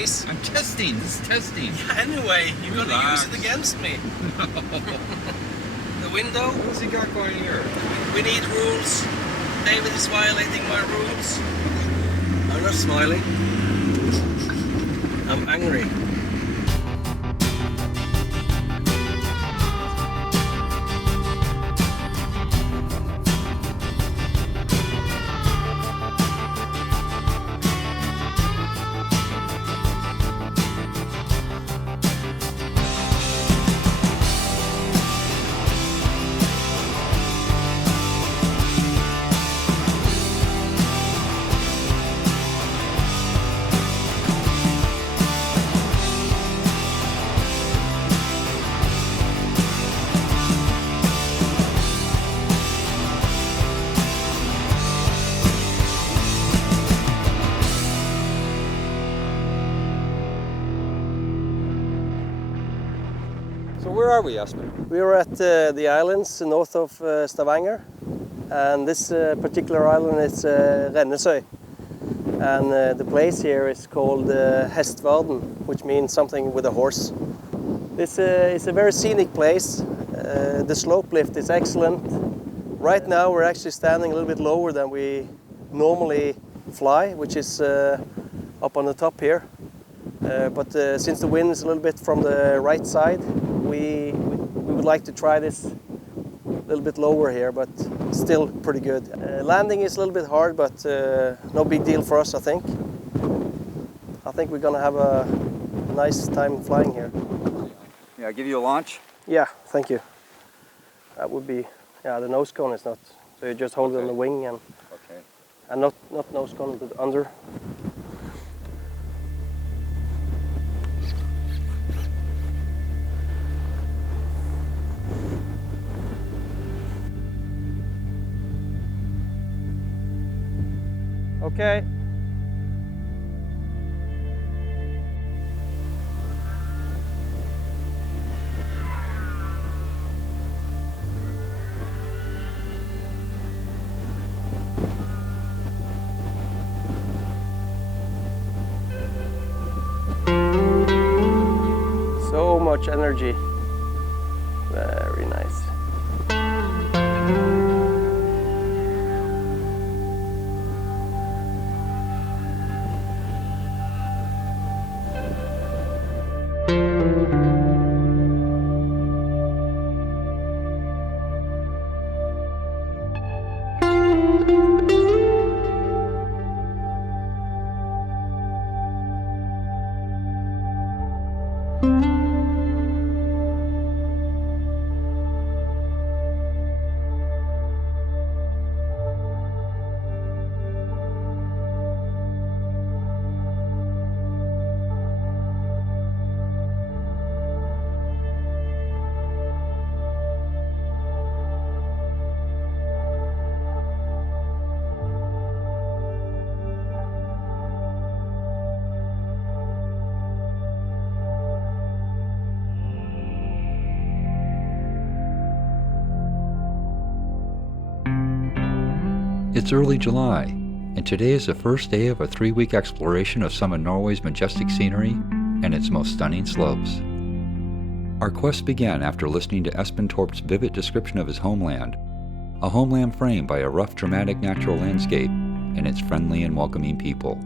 Reese. I'm testing. This is testing. Anyway, you're going to use it against me. No. The window. What's he got going here? We need rules. David is violating my rules. I'm not smiling. I'm angry. So where are we, Espen? We are at the islands north of Stavanger, and this particular island is Rennesøy. And the place here is called Hestvarden, which means something with a horse. This is a very scenic place. The slope lift is excellent. Right now we're actually standing a little bit lower than we normally fly, which is up on the top here. But since the wind is a little bit from the right side, we would like to try this a little bit lower here, but still pretty good. Landing is a little bit hard, but no big deal for us, I think. I think we're gonna have a nice time flying here. Yeah, I give you a launch? Yeah, thank you. That would be, yeah, the nose cone is not, so you just hold it on the wing and not nose cone, but under. Okay. So much energy. Very nice. It's early July, and today is the first day of a 3-week exploration of some of Norway's majestic scenery and its most stunning slopes. Our quest began after listening to Espen Torp's vivid description of his homeland, a homeland framed by a rough, dramatic natural landscape and its friendly and welcoming people.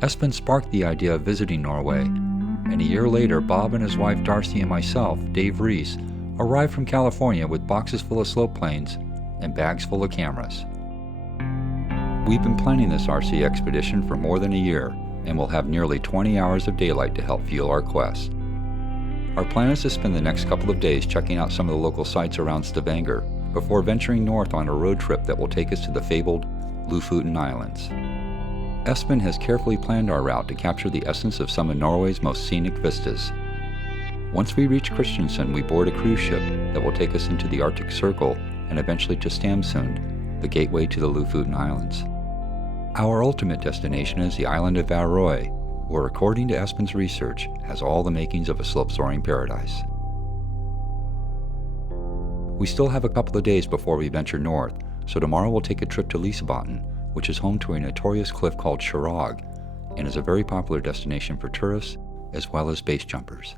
Espen sparked the idea of visiting Norway, and a year later, Bob and his wife Darcy and myself, Dave Reese, arrived from California with boxes full of slope planes and bags full of cameras. We've been planning this RC expedition for more than a year, and we'll have nearly 20 hours of daylight to help fuel our quest. Our plan is to spend the next couple of days checking out some of the local sites around Stavanger before venturing north on a road trip that will take us to the fabled Lofoten Islands. Espen has carefully planned our route to capture the essence of some of Norway's most scenic vistas. Once we reach Kristiansand, we board a cruise ship that will take us into the Arctic Circle and eventually to Stamsund, the gateway to the Lofoten Islands. Our ultimate destination is the island of Værøy, where, according to Espen's research, has all the makings of a slope-soaring paradise. We still have a couple of days before we venture north, so tomorrow we'll take a trip to Lysefjord, which is home to a notorious cliff called Geiranger, and is a very popular destination for tourists as well as base jumpers.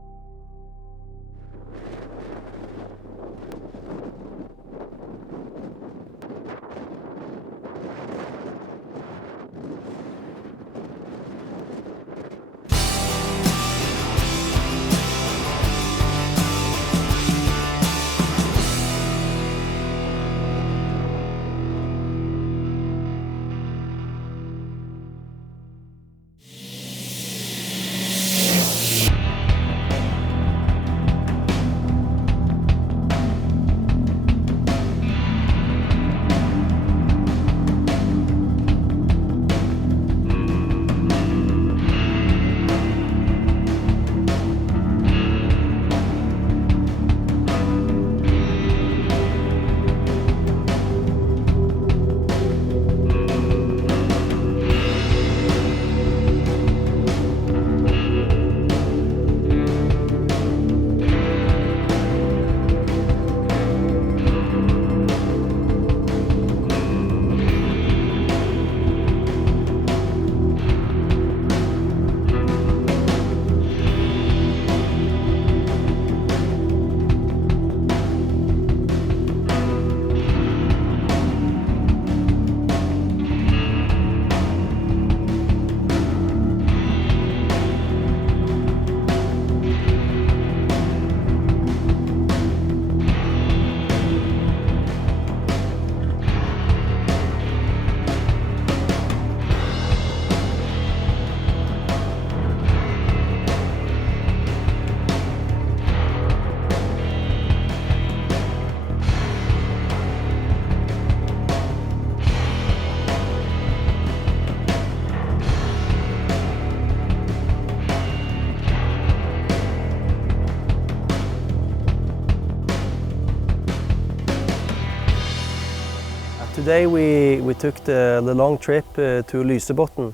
Today we took the long trip to Lysebotn.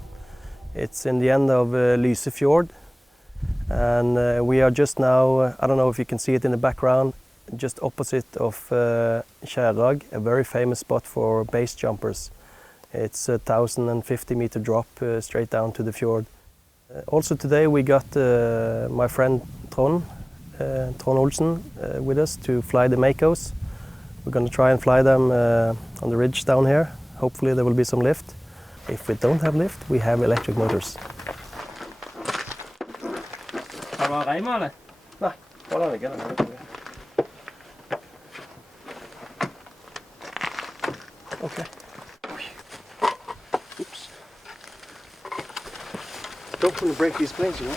It's in the end of Lysefjord, and we are just now, I don't know if you can see it in the background, just opposite of Geiranger, a very famous spot for base jumpers. It's a 1,050-meter drop straight down to the fjord. Also today we got my friend Trond Olsen with us to fly the Makos. We're going to try and fly them on the ridge down here. Hopefully there will be some lift. If we don't have lift, we have electric motors. Har du reim, eller? Nei, bare den ligger der. Okay. Oops. Don't want to break these planes, you know.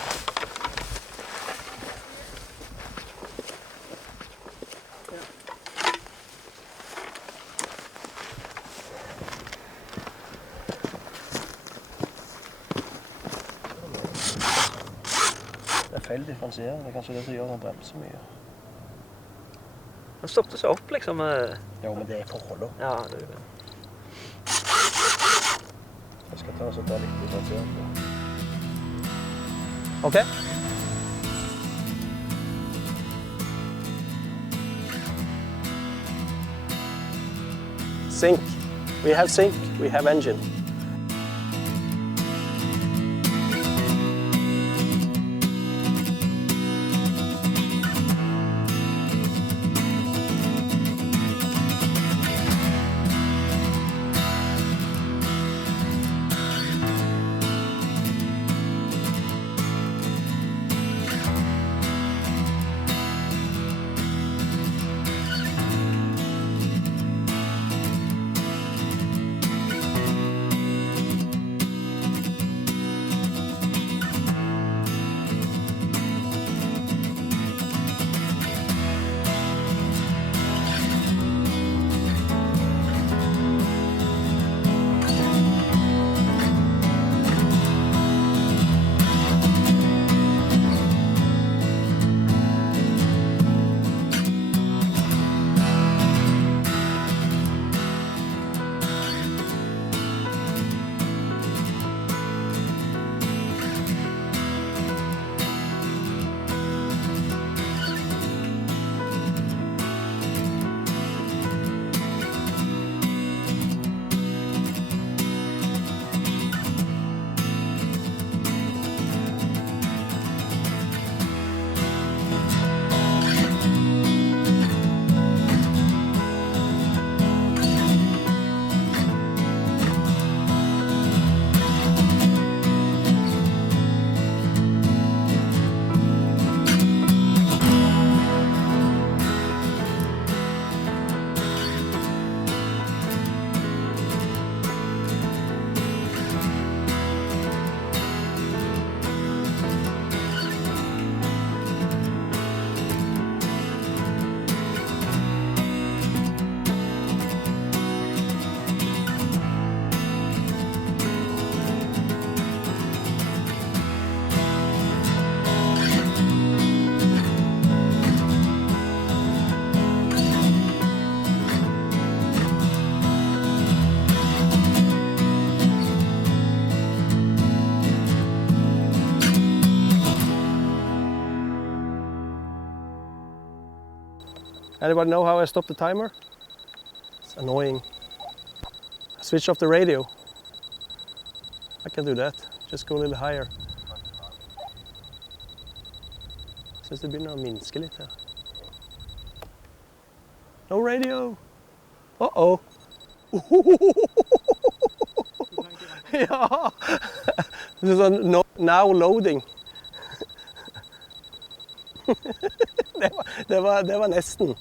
Det er feil differensiering, det er kanskje det som gjør den bremser så mye. Den stoppte seg opp, liksom. Jo, men det er forholdet. Ja, det er det. Jeg skal ta litt differensiering på. Ok. Sync. We have sync, we have engine. Anybody know how I stop the timer? It's annoying. I switch off the radio. I can do that. Just go a little higher. Syns det begynner å minske litt her. No radio! Uh-oh! Ja! Det er sånn now loading. det var nesten.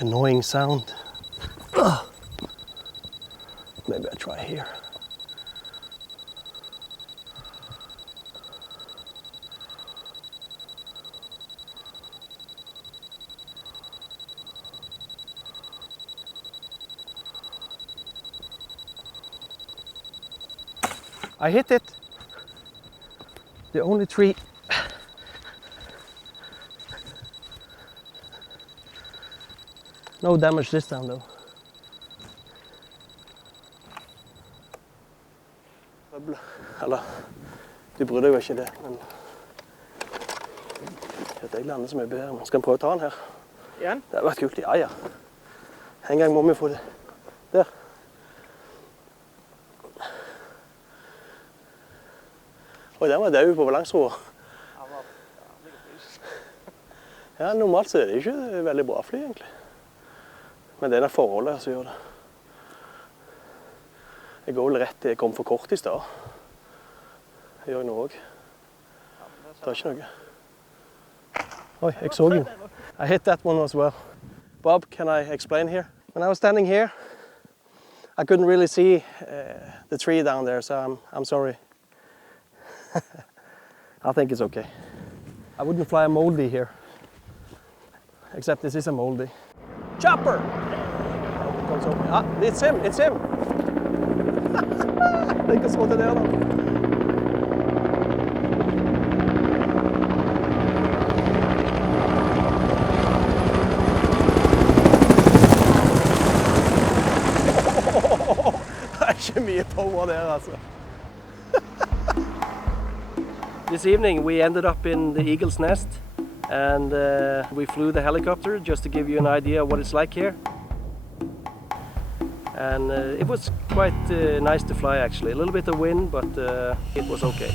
Annoying sound. Maybe I try here. I hit it. The only tree. No damage this time though. Eller, du bryr deg jo ikke det, men jeg lander så mye bedre. Skal vi prøve å ta den her? Igjen? Det har vært kult, ja. En gang må vi få det. Der. Oi, den var død på balanseroa. Ja, normalt så er det ikke veldig bra fly, egentlig. Men det er det forholdet som gjør det. Jeg går vel rett til jeg kom for kort i sted. Det gjør jeg nå også. Det er ikke noe. Oi, jeg så den. I hit that one as well. Bob, can I explain here? When I was standing here, I couldn't really see the tree down there, so I'm sorry. I think it's okay. I wouldn't fly a moldy here. Except this is a moldy. Chopper! Ah, it's him, it's him! Tenk å så til det da. Det er ikke mye power der, altså. This evening we ended up in the Eagle's Nest and we flew the helicopter just to give you an idea of what it's like here. And it was quite nice to fly actually. A little bit of wind, but it was okay.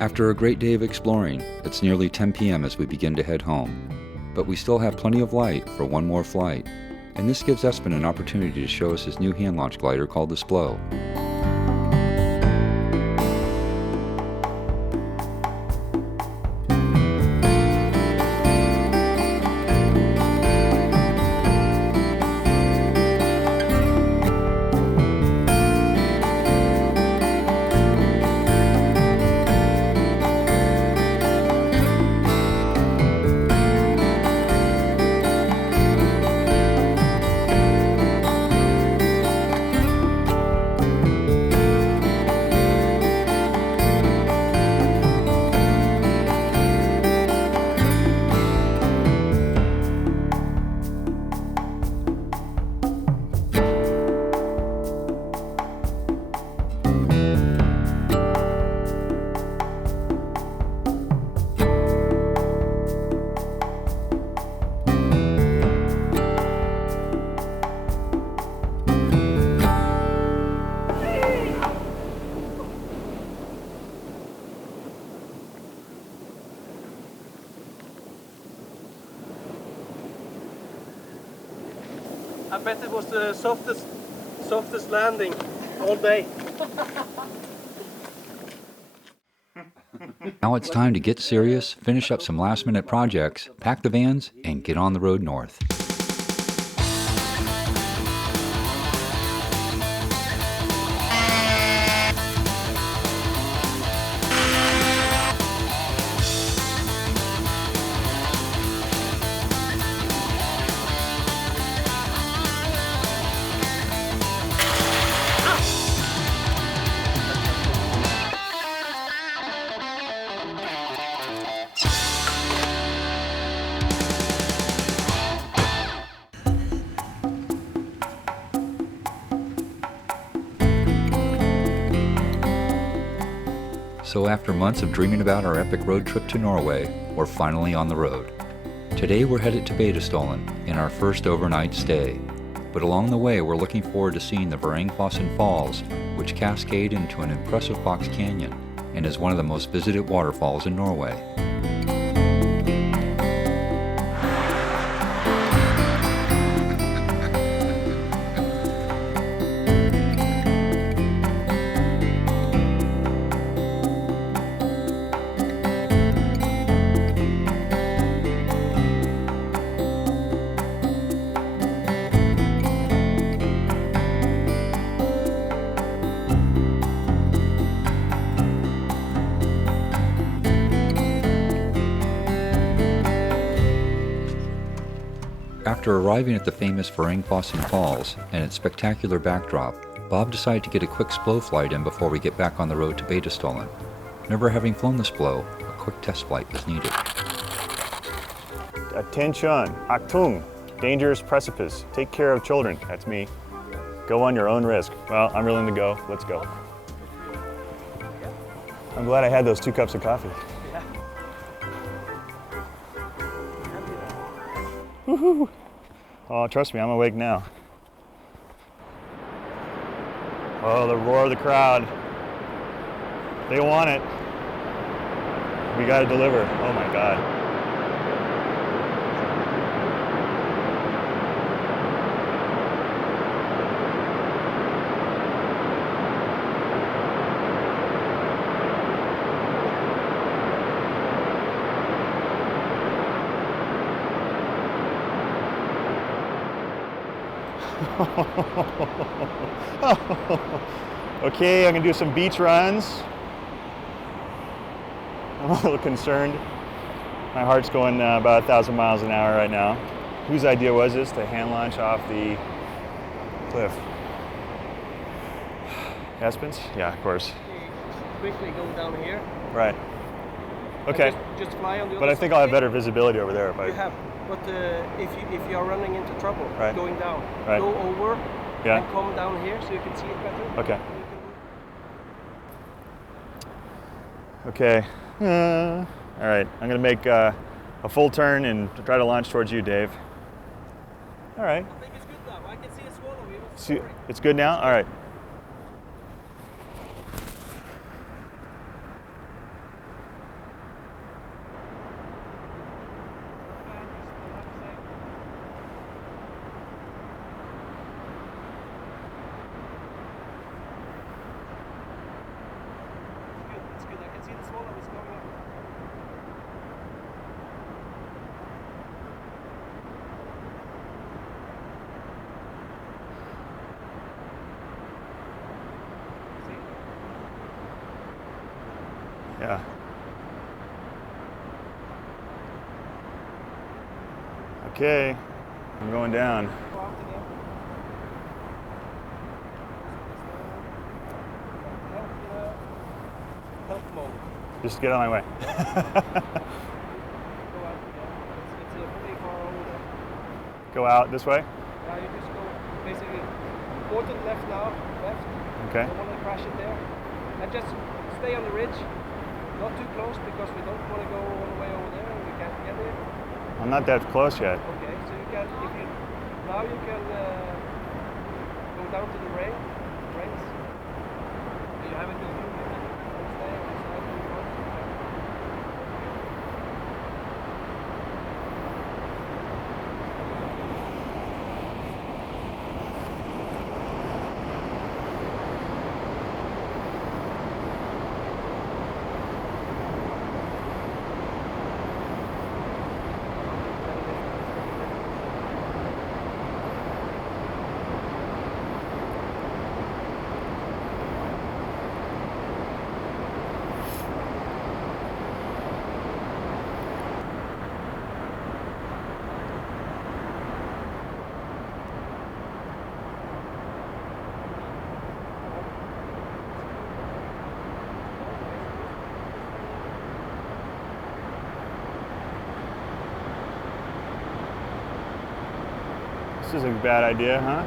After a great day of exploring, it's nearly 10 p.m. as we begin to head home. But we still have plenty of light for one more flight, and this gives Espen an opportunity to show us his new hand-launched glider called the Splo. I bet it was the softest landing all day. Now it's time to get serious, finish up some last-minute projects, pack the vans, and get on the road north. So after months of dreaming about our epic road trip to Norway, we're finally on the road. Today we're headed to Beitostølen in our first overnight stay. But along the way we're looking forward to seeing the Varingfossen Falls, which cascade into an impressive box canyon and is one of the most visited waterfalls in Norway. After arriving at the famous Varingfossen Falls and its spectacular backdrop, Bob decided to get a quick splo flight in before we get back on the road to Beitostølen. Never having flown the splo, a quick test flight was needed. Attention, Achtung, dangerous precipice. Take care of children, that's me. Go on your own risk. Well, I'm willing to go, let's go. I'm glad I had those 2 cups of coffee. Woohoo! Oh, trust me, I'm awake now. Oh, the roar of the crowd. They want it. We gotta deliver. Oh my God. Okay, I'm gonna do some beach runs. I'm a little concerned. My heart's going about 1,000 miles an hour right now. Whose idea was this to hand launch off the cliff? Espen's? Yeah, of course. Quickly go down here. Right. Okay. Just fly on the other But I think side. I'll have better visibility over there if I. You have, but if you are running into trouble, Right. going down, Right. go over Yeah. and come down here so you can see it better. Okay. Okay. All right. I'm gonna make a full turn and try to launch towards you, Dave. All right. I think it's good now. I can see a swallow. He was See, soaring. it's good now? All right. It's good. I can see the swallow is coming up. Yeah. Okay. I'm going down. Go out again. Help mode. Just get on my way. Go out again. It's pretty far over there. Go out this way? Yeah, you just go basically go to the left now, left. Okay. Don't want to crash it there. And just stay on the ridge, not too close because we don't want to go all the way over there and we can't get there. I'm not that close yet. Okay, so you can, if you, now you can go down to the rails. You have a good view, you can stay on the side of the road. This is a bad idea, huh?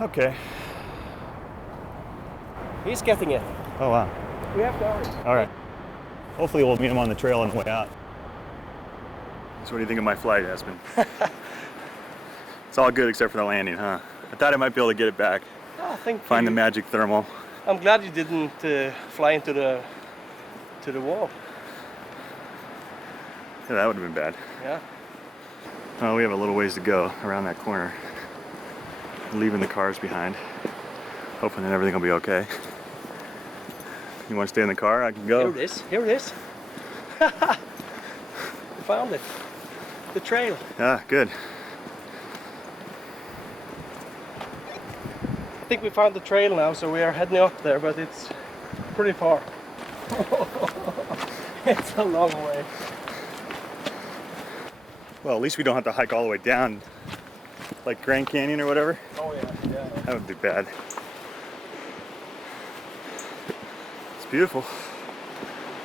Okay. He's getting it. Oh, wow. We have to hurry. All right. Hopefully we'll meet him on the trail on the way out. So what do you think of my flight, Espen? It's all good except for the landing, huh? I thought I might be able to get it back. I think Find the magic thermal. I'm glad you didn't fly into the wall. Yeah, that would have been bad. Yeah. Oh, we have a little ways to go around that corner. Leaving the cars behind. Hoping that everything will be okay. You want to stay in the car? I can go. Here it is. Here it is. We found it. The trail. Yeah, good. I think we found the trail now, so we are heading up there, but it's pretty far. It's a long way. Well, at least we don't have to hike all the way down, like Grand Canyon or whatever. Oh yeah, yeah. That would be bad. It's beautiful.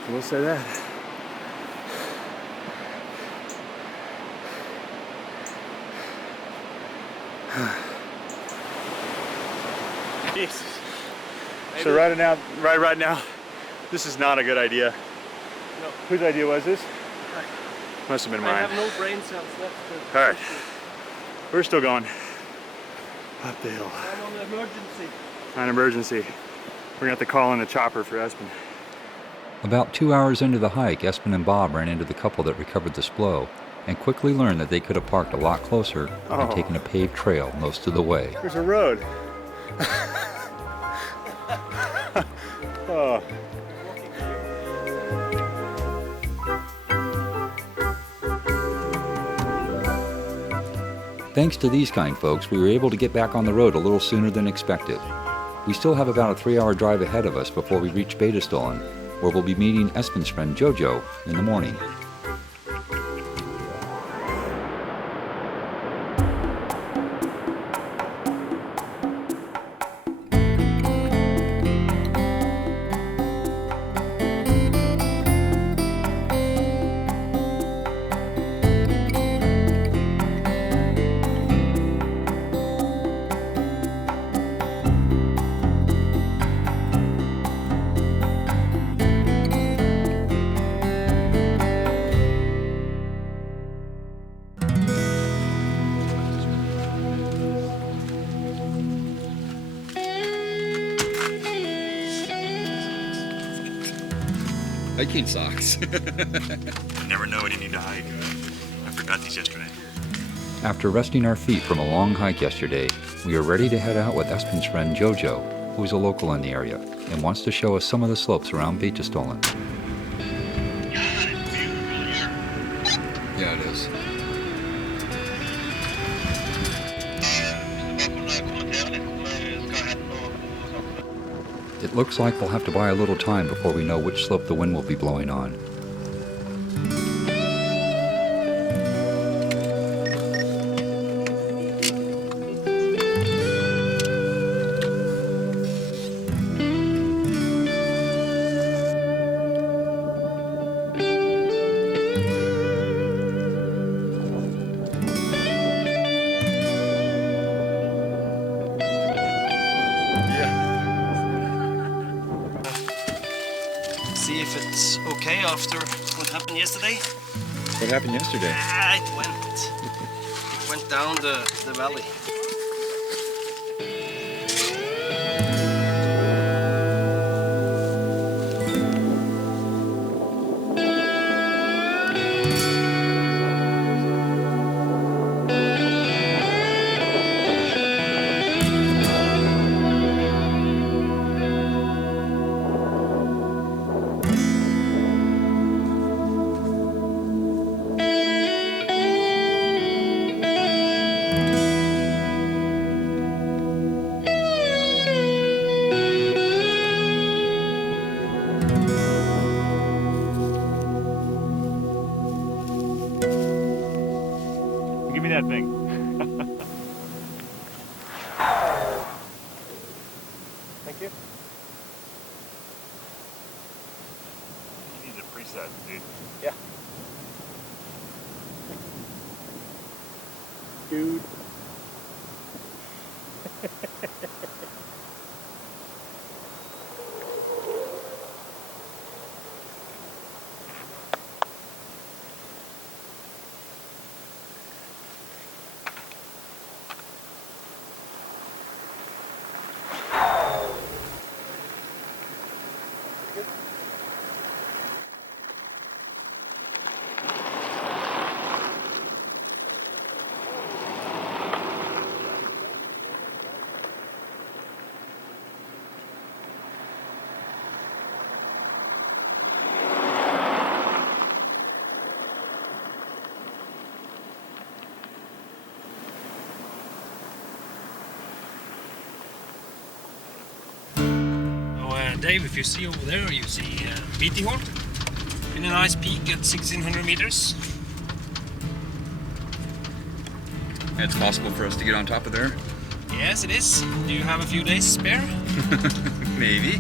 I will say that. Jesus. So right now, this is not a good idea. No. Whose idea was this? Must have been I mine. have no brain cells left. All right, we're still going up the hill. I'm on emergency. On emergency. We're gonna have to call in a chopper for Espen. About 2 hours into the hike, Espen and Bob ran into the couple that recovered the splo and quickly learned that they could have parked a lot closer and taken a paved trail most of the way. There's a road. Oh. Thanks to these kind folks, we were able to get back on the road a little sooner than expected. We still have about a 3-hour drive ahead of us before we reach Beitostølen, where we'll be meeting Espen's friend Jojo in the morning. Hiking socks. You never know when you need to hike. I forgot these yesterday. After resting our feet from a long hike yesterday, we are ready to head out with Espen's friend Jojo, who is a local in the area and wants to show us some of the slopes around Beitostølen. Yeah, it is. It looks like we'll have to buy a little time before we know which slope the wind will be blowing on. See if it's okay after what happened yesterday. What happened yesterday? It went down the valley. that thing. Thank you. These are presets, dude. Yeah. Dude. Dave, if you see over there, you see Beattyhold in a nice peak at 1600 meters. It's possible for us to get on top of there? Yes, it is. Do you have a few days spare? Maybe.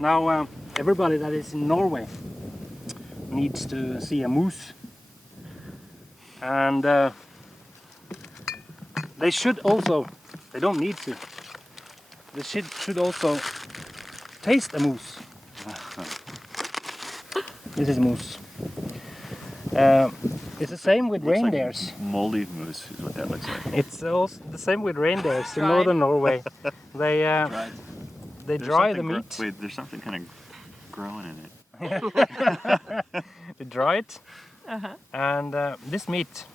Now, everybody that is in Norway needs to see a moose. And they should also, they don't need to, they should also taste a moose. This is moose. It's the same with reindeers. Like moldy moose is what that looks like. It's also the same with reindeers in northern Norway. They dry the meat. Wait, there's something kind of growing in it. They dry it, and this meat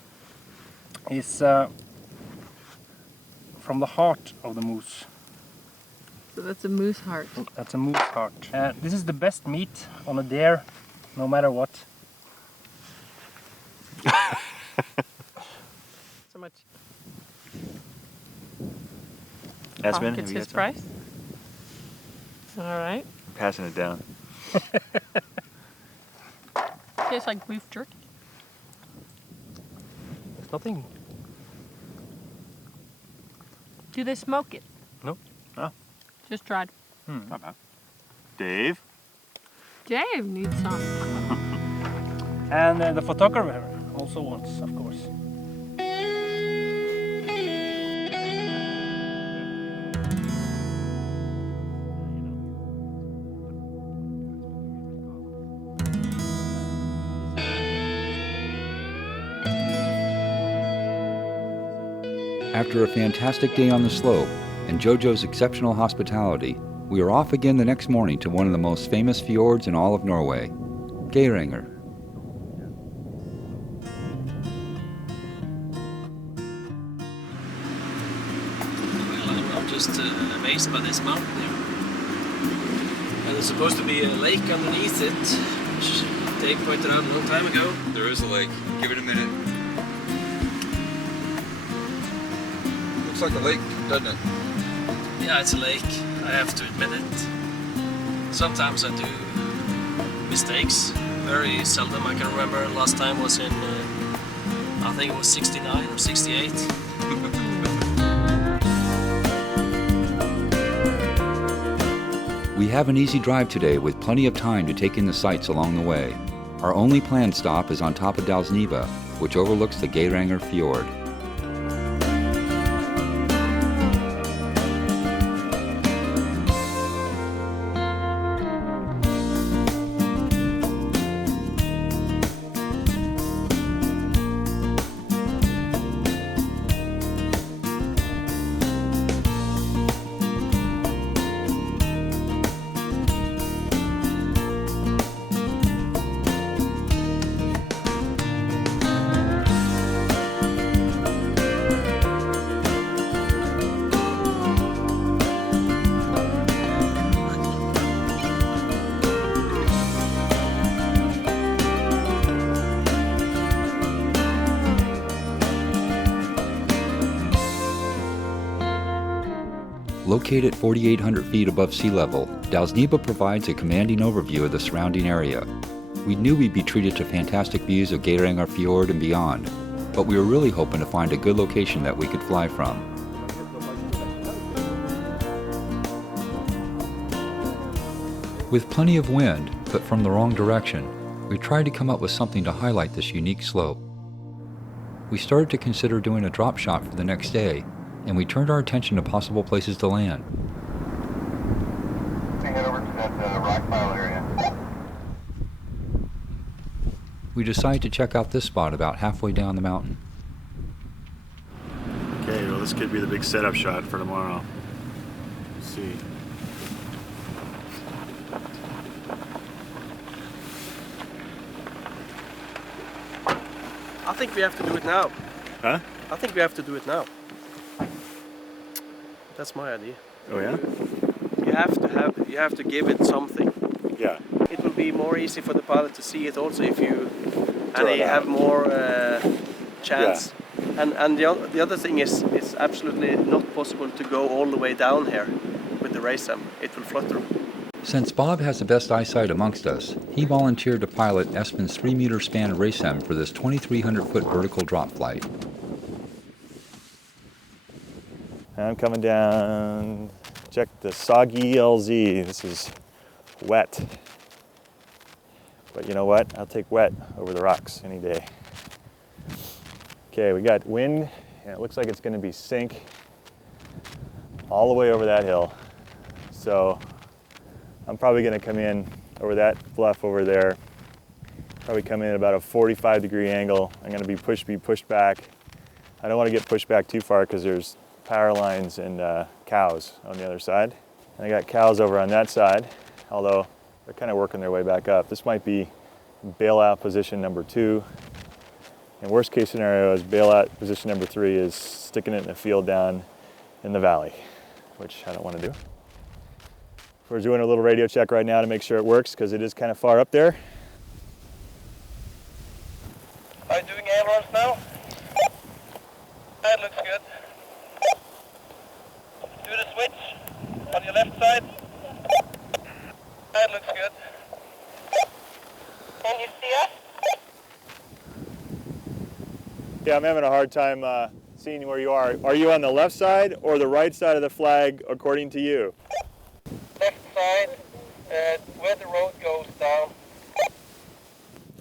is from the heart of the moose. So that's a moose heart. That's a moose heart. This is the best meat on a deer, no matter what. So much. Espen, Gets have you his got some? price. All right. Passing it down. Tastes like beef jerky. There's nothing. Do they smoke it? Nope. Oh. Just dried. Not bad. Dave? Dave needs some. And the photographer also wants, of course. After a fantastic day on the slope and Jojo's exceptional hospitality, we are off again the next morning to one of the most famous fjords in all of Norway, Geiranger. Well, I'm just amazed by this mountain here. And there's supposed to be a lake underneath it, which Dave pointed out a long time ago. There is a lake. Give it a minute. Looks like a lake, doesn't it? Yeah, it's a lake. I have to admit it. Sometimes I do mistakes. Very seldom. I can remember last time was in, I think it was 69 or 68. We have an easy drive today with plenty of time to take in the sights along the way. Our only planned stop is on top of Dalsniva, which overlooks the Geiranger Fjord. Located 4,800 feet above sea level, Dalsniva provides a commanding overview of the surrounding area. We knew we'd be treated to fantastic views of Geiranger Fjord and beyond, but we were really hoping to find a good location that we could fly from. With plenty of wind, but from the wrong direction, we tried to come up with something to highlight this unique slope. We started to consider doing a drop shot for the next day, and we turned our attention to possible places to land. Head over to that rock pile area. We decided to check out this spot about halfway down the mountain. Okay, well this could be the big setup shot for tomorrow. Let's see. I think we have to do it now. Huh? I think we have to do it now. That's my idea. Oh yeah? You have to give it something. Yeah. It will be more easy for the pilot to see it also if you Throw it they out. have more chance. And the other thing is it's absolutely not possible to go all the way down here with the racem. It will flutter. Since Bob has the best eyesight amongst us, he volunteered to pilot Espen's 3-meter span racem for this 2,300-foot vertical drop flight. I'm coming down. Check the soggy LZ. This is wet. But you know what? I'll take wet over the rocks any day. Okay, we got wind, and it looks like it's gonna be sink all the way over that hill. So I'm probably gonna come in over that bluff over there, probably come in at about a 45-degree angle. I'm gonna be pushed back. I don't wanna get pushed back too far because there's power lines and cows on the other side. And I got cows over on that side, although they're kind of working their way back up. This might be bailout position number 2. And worst case scenario is bailout position number 3 is sticking it in a field down in the valley, which I don't want to do. We're doing a little radio check right now to make sure it works because it is kind of far up there. Are you doing ailerons now? That looks good. Do the switch on your left side. That looks good. Can you see us? Yeah, I'm having a hard time seeing where you are. Are you on the left side or the right side of the flag according to you? Left side, where the road goes down.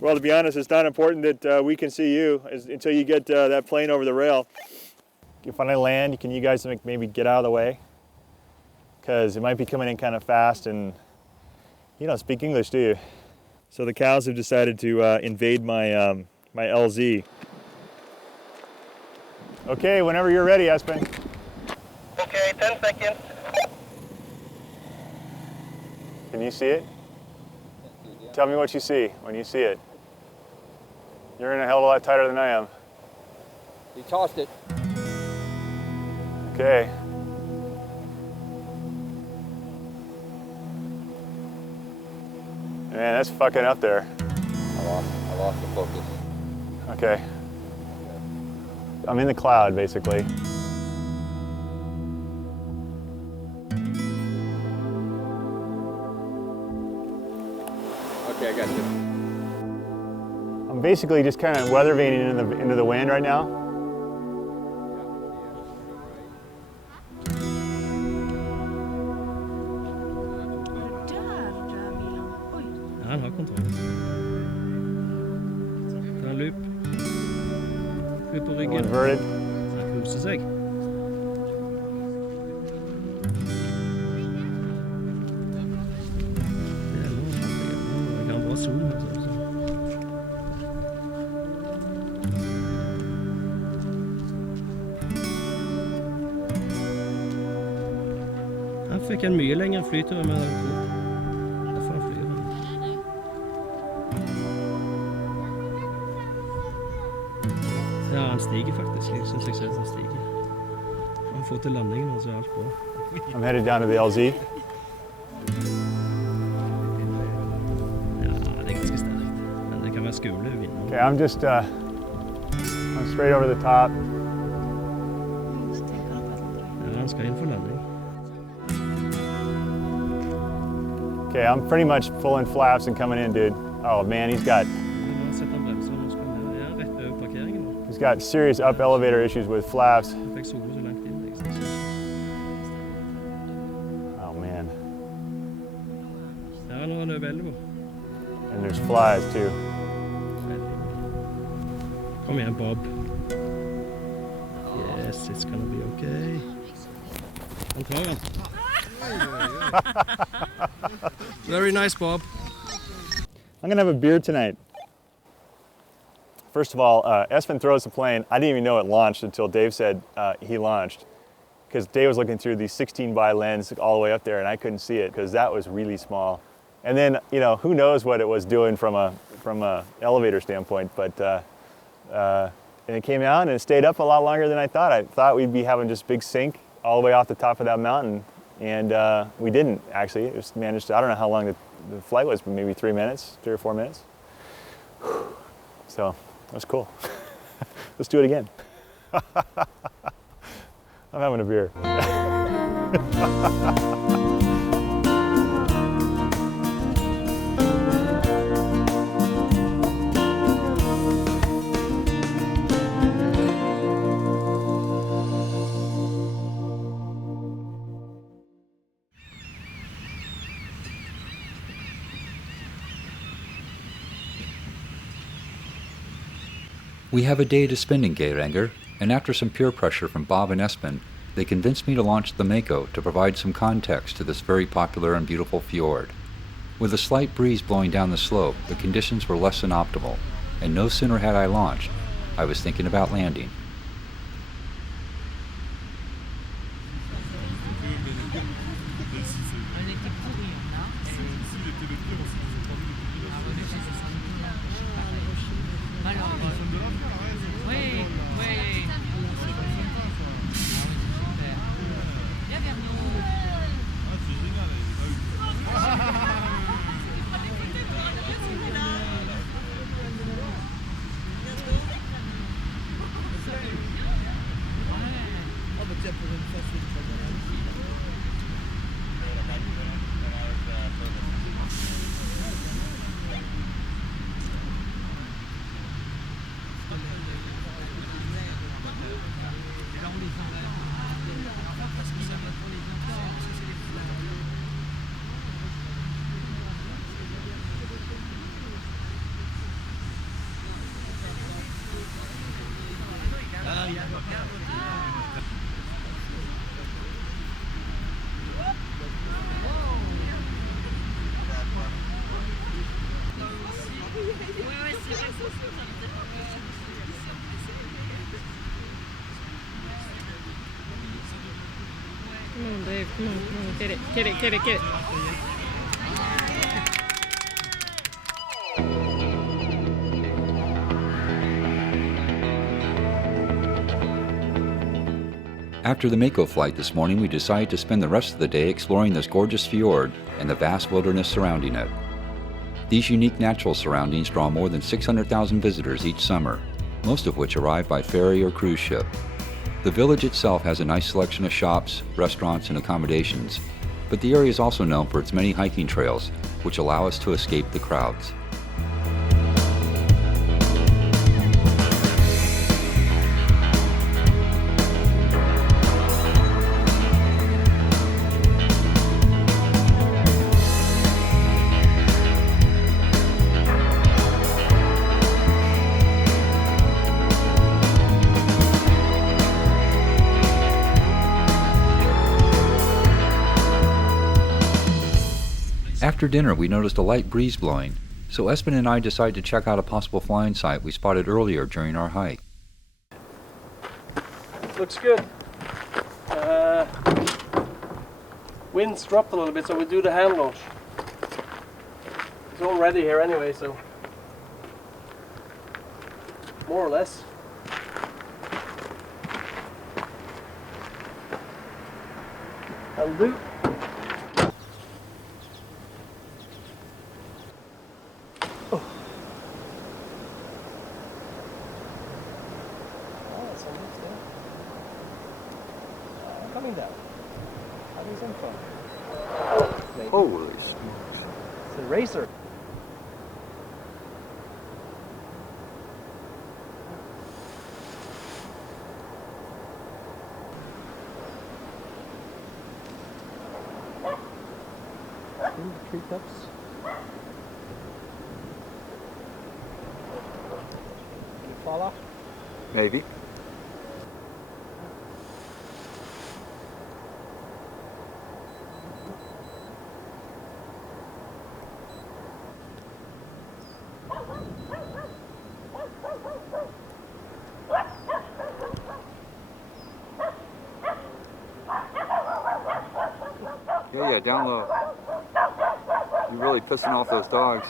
Well, to be honest, it's not important that we can see you until you get that plane over the rail. If I land, can you guys maybe get out of the way? Because it might be coming in kind of fast, and you don't speak English, do you? So the cows have decided to invade my my LZ. Okay, whenever you're ready, Espen. Okay, 10 seconds. Can you see it? Tell me what you see when you see it. You're in a hell of a lot tighter than I am. You tossed it. Okay. Man, that's fucking up there. I lost the focus. Okay. I'm in the cloud, basically. Okay, I got you. I'm basically just kind of weather vaning into the wind right now. Ja, han har kontroll. Ta en loop. Loop på ryggen. Inverted. Han koser seg. Jeg kan bra zoom her. Han fikk en mye lengre flytur med den to. Derfor han flyr. Ja, han stiger faktisk. Jeg synes jeg ser at han stiger. Han får til landingen, og så er alt bra. I'm headed down to the LZ. Ja, det er ganske sterkt. Men det kan være skole å vinne. Okay, I'm just I'm straight over the top. Ja, han skal inn for landing. Okay, I'm pretty much full in flaps and coming in, dude. Oh man, he's got serious up elevator issues with flaps. Oh man. And there's flies too. Kom igjen, Bob. Yes, it's gonna be okay. Han tar den. Very nice, Bob. I'm gonna have a beer tonight. First of all, Espen throws the plane. I didn't even know it launched until Dave said he launched, because Dave was looking through the 16 by lens all the way up there, and I couldn't see it because that was really small. And then, you know, who knows what it was doing from a elevator standpoint, but and it came out and it stayed up a lot longer than I thought. I thought we'd be having just big sink all the way off the top of that mountain, and we didn't actually. It just managed to, I don't know how long the flight was, but maybe 3 minutes, 3 or 4 minutes. So that was cool. Let's do it again. I'm having a beer. We have a day to spend in Geiranger, and after some peer pressure from Bob and Espen, they convinced me to launch the Mako to provide some context to this very popular and beautiful fjord. With a slight breeze blowing down the slope, the conditions were less than optimal, and no sooner had I launched, I was thinking about landing. Come on, Dave. Come on. Get it. After the Mako flight this morning, we decided to spend the rest of the day exploring this gorgeous fjord and the vast wilderness surrounding it. These unique natural surroundings draw more than 600,000 visitors each summer, most of which arrive by ferry or cruise ship. The village itself has a nice selection of shops, restaurants, and accommodations, but the area is also known for its many hiking trails, which allow us to escape the crowds. After dinner, we noticed a light breeze blowing, so Espen and I decided to check out a possible flying site we spotted earlier during our hike. Looks good. Wind's dropped a little bit, so we do the hand launch. It's all ready here anyway, so more or less. That'll do. Coming down. Having some fun. Maybe. Holy smokes. It's a racer. Treetops. Can you fall off? Maybe. Yeah, down low. You're really pissing off those dogs.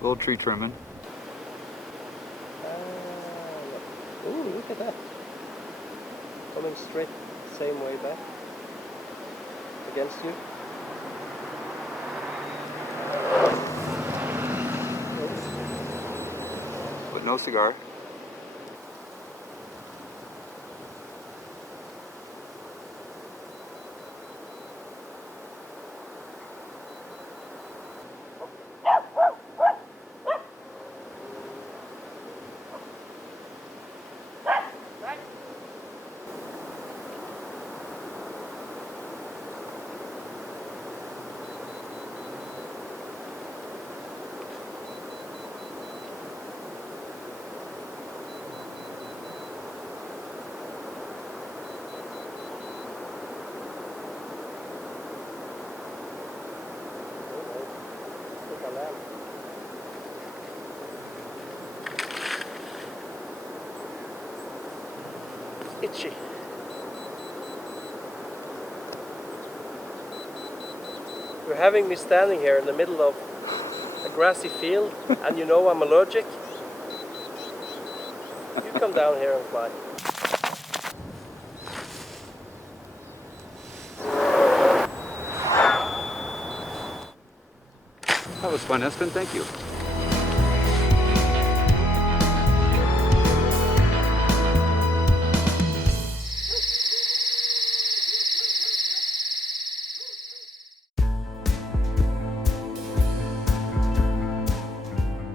Little tree trimming. Ooh, look at that. Coming straight, same way back. Against you. But no cigar. our land. It's itchy. You're having me standing here in the middle of a grassy field, and you know I'm allergic. You come down here and fly. That was fun, Espen. Thank you.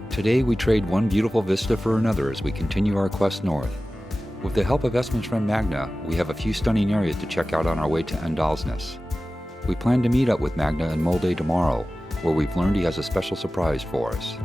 Today we trade one beautiful vista for another as we continue our quest north. With the help of Espen's friend Magna, we have a few stunning areas to check out on our way to Endalsnes. We plan to meet up with Magna in Molde tomorrow, where we've learned he has a special surprise for us.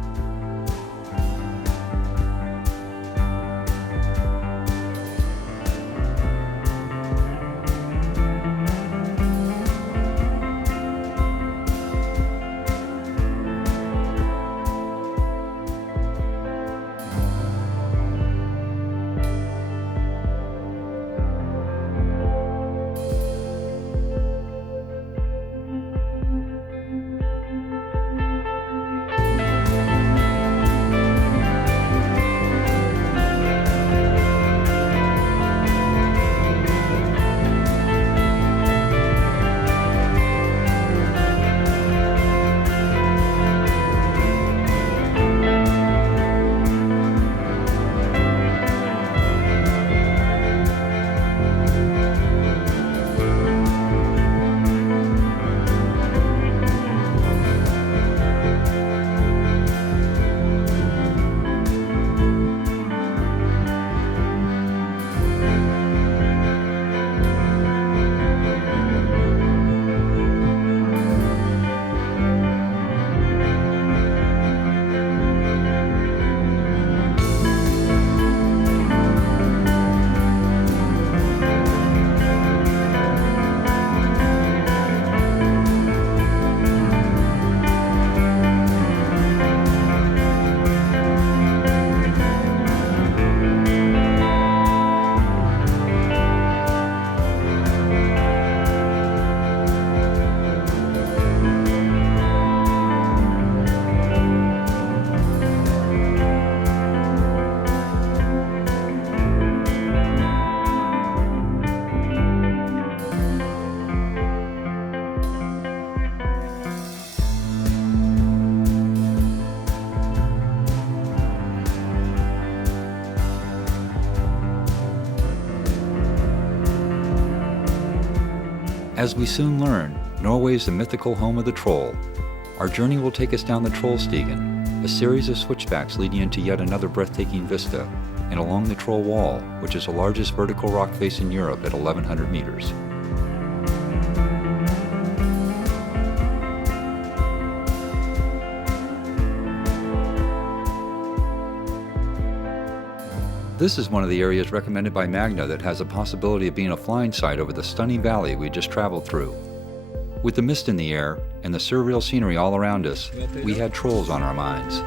As we soon learn, Norway is the mythical home of the troll. Our journey will take us down the Trollstigen, a series of switchbacks leading into yet another breathtaking vista, and along the Troll Wall, which is the largest vertical rock face in Europe at 1,100 meters. This is one of the areas recommended by Magna that has a possibility of being a flying site over the stunning valley we just traveled through. With the mist in the air and the surreal scenery all around us, we had trolls on our minds.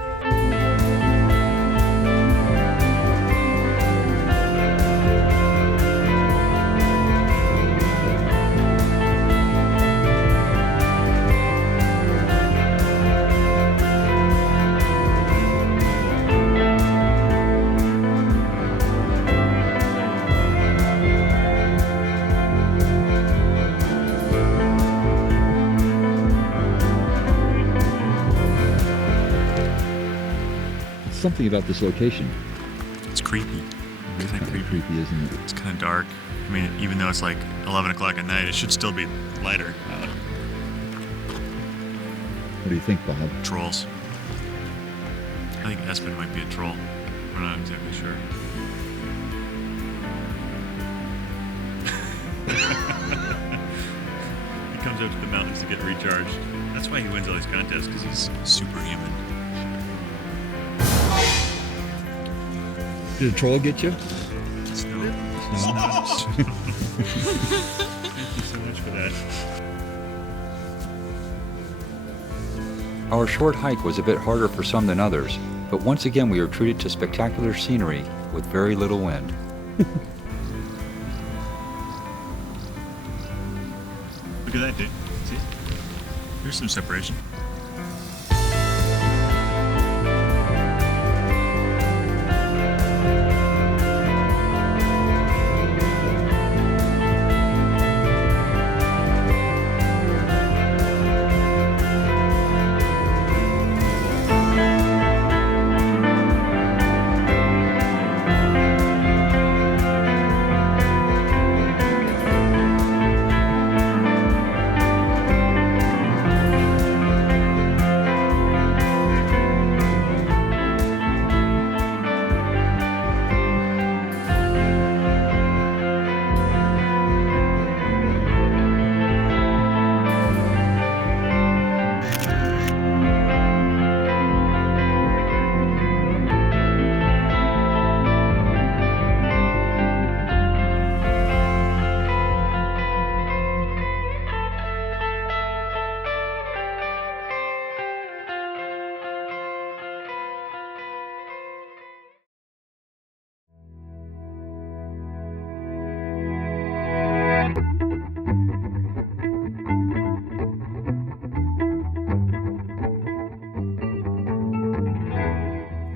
Something about this location. It's creepy. It's kind of creepy, isn't it? It's kind of dark. I mean, even though it's like 11 o'clock at night, it should still be lighter out. What do you think, Bob? Trolls. I think Espen might be a troll. We're not exactly sure. He comes up to the mountains to get recharged. That's why he wins all these contests, because he's superhuman. Did a troll get you? Snow. Thank you so much for that. Our short hike was a bit harder for some than others, but once again we were treated to spectacular scenery with very little wind. Look at that, dude. See? Here's some separation.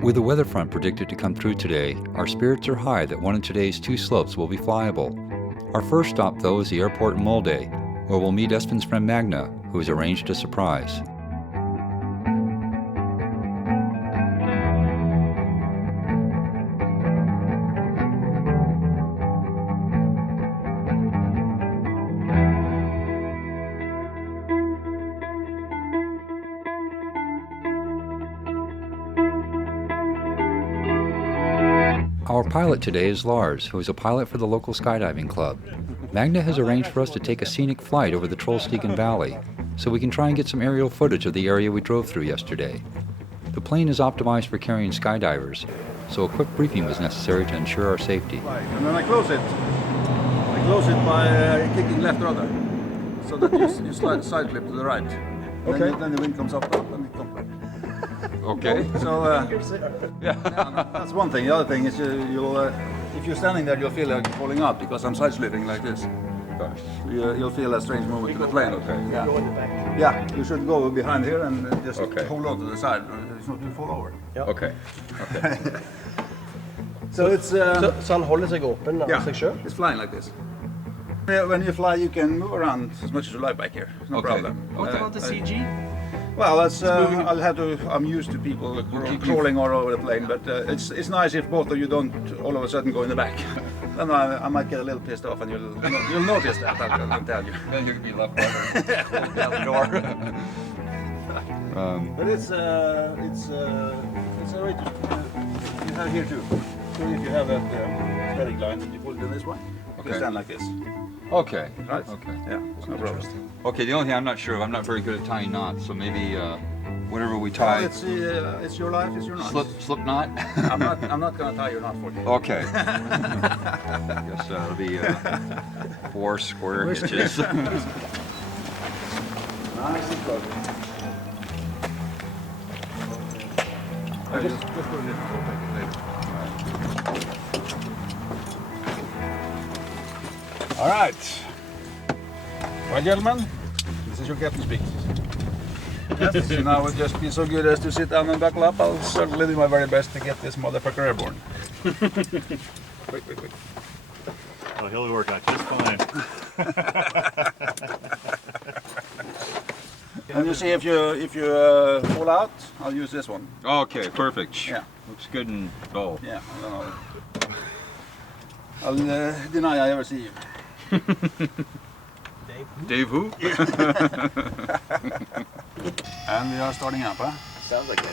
With the weather front predicted to come through today, our spirits are high that one of today's 2 slopes will be flyable. Our first stop, though, is the airport in Molde, where we'll meet Espen's friend Magna, who has arranged a surprise. Our pilot today is Lars, who is a pilot for the local skydiving club. Magna has arranged for us to take a scenic flight over the Trollstigen Valley, so we can try and get some aerial footage of the area we drove through yesterday. The plane is optimized for carrying skydivers, so a quick briefing was necessary to ensure our safety. And then I close it. I close it by kicking left rudder, so that you slide side flip to the right. Okay. Then the wind comes up and it comes back. Okay. So yeah, that's one thing. The other thing is if you're standing there, you'll feel like falling out because I'm side slipping like this. Gosh. You'll feel a strange movement to the plane. Okay. Yeah, you should go behind here and just Okay. hold on to the side. It's not to fall over. Okay. Okay. So it's Så han holder seg åpen av seg selv? it's flying like this. When you fly, you can move around as much as you like back here. No Okay. problem. What about the CG? Well, that's I'll have to. I'm used to people crawling all over the plane, but it's nice if both of you don't all of a sudden go in the back. Then I might get a little pissed off, and you'll notice that. I'll tell you. Then you'll be left down the door. But it's a way to you have here too. So if you have that static line, you pull it in this way. You stand like this. Okay. Right? Okay. Yeah. No problem. Okay. The only thing I'm not sure of, I'm not very good at tying knots, so maybe whatever we tie. Well, it's your life, it's your knot. Slip knot. I'm not gonna tie your knot for you. Okay. I guess that'll be 4 square hitches. Nice and close. Just put it in. We'll take it later. All right. Well, gentlemen, this is your captain speaking. Yes. And I will just be so good as to sit down and buckle up. I'll certainly do my very best to get this motherfucker airborne. Quick. Oh, he'll work out just fine. And you see if you fall out, I'll use this one. Okay. Perfect. Yeah. Looks good and dull. Yeah. I don't know. I'll deny I ever see you. Dave who? And we are starting up, huh? Sounds like it.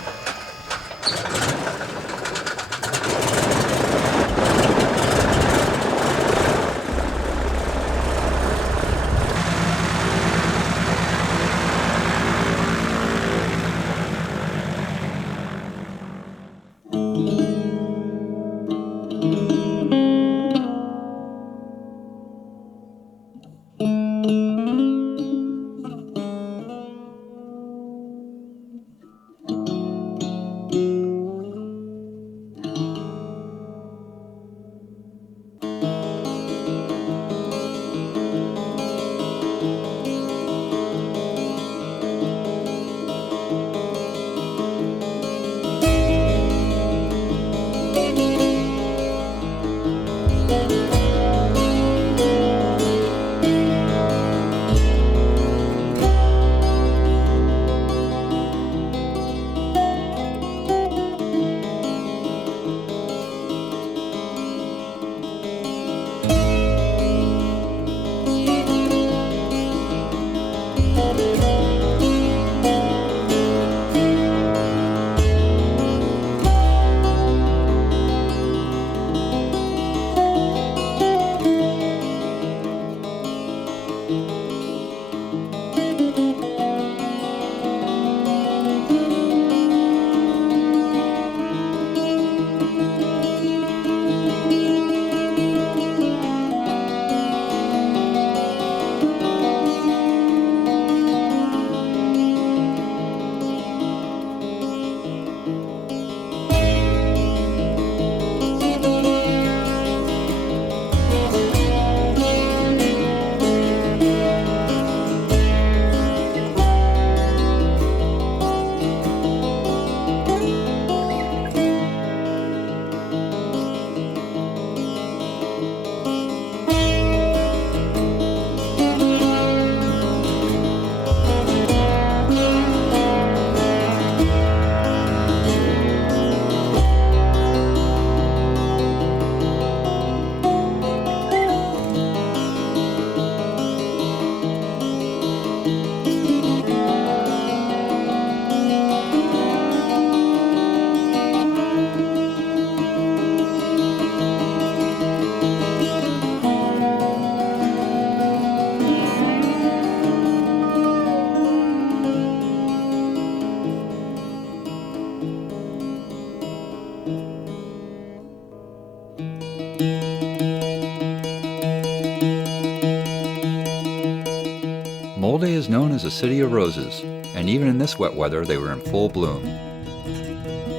Molde is known as a city of roses, and even in this wet weather they were in full bloom.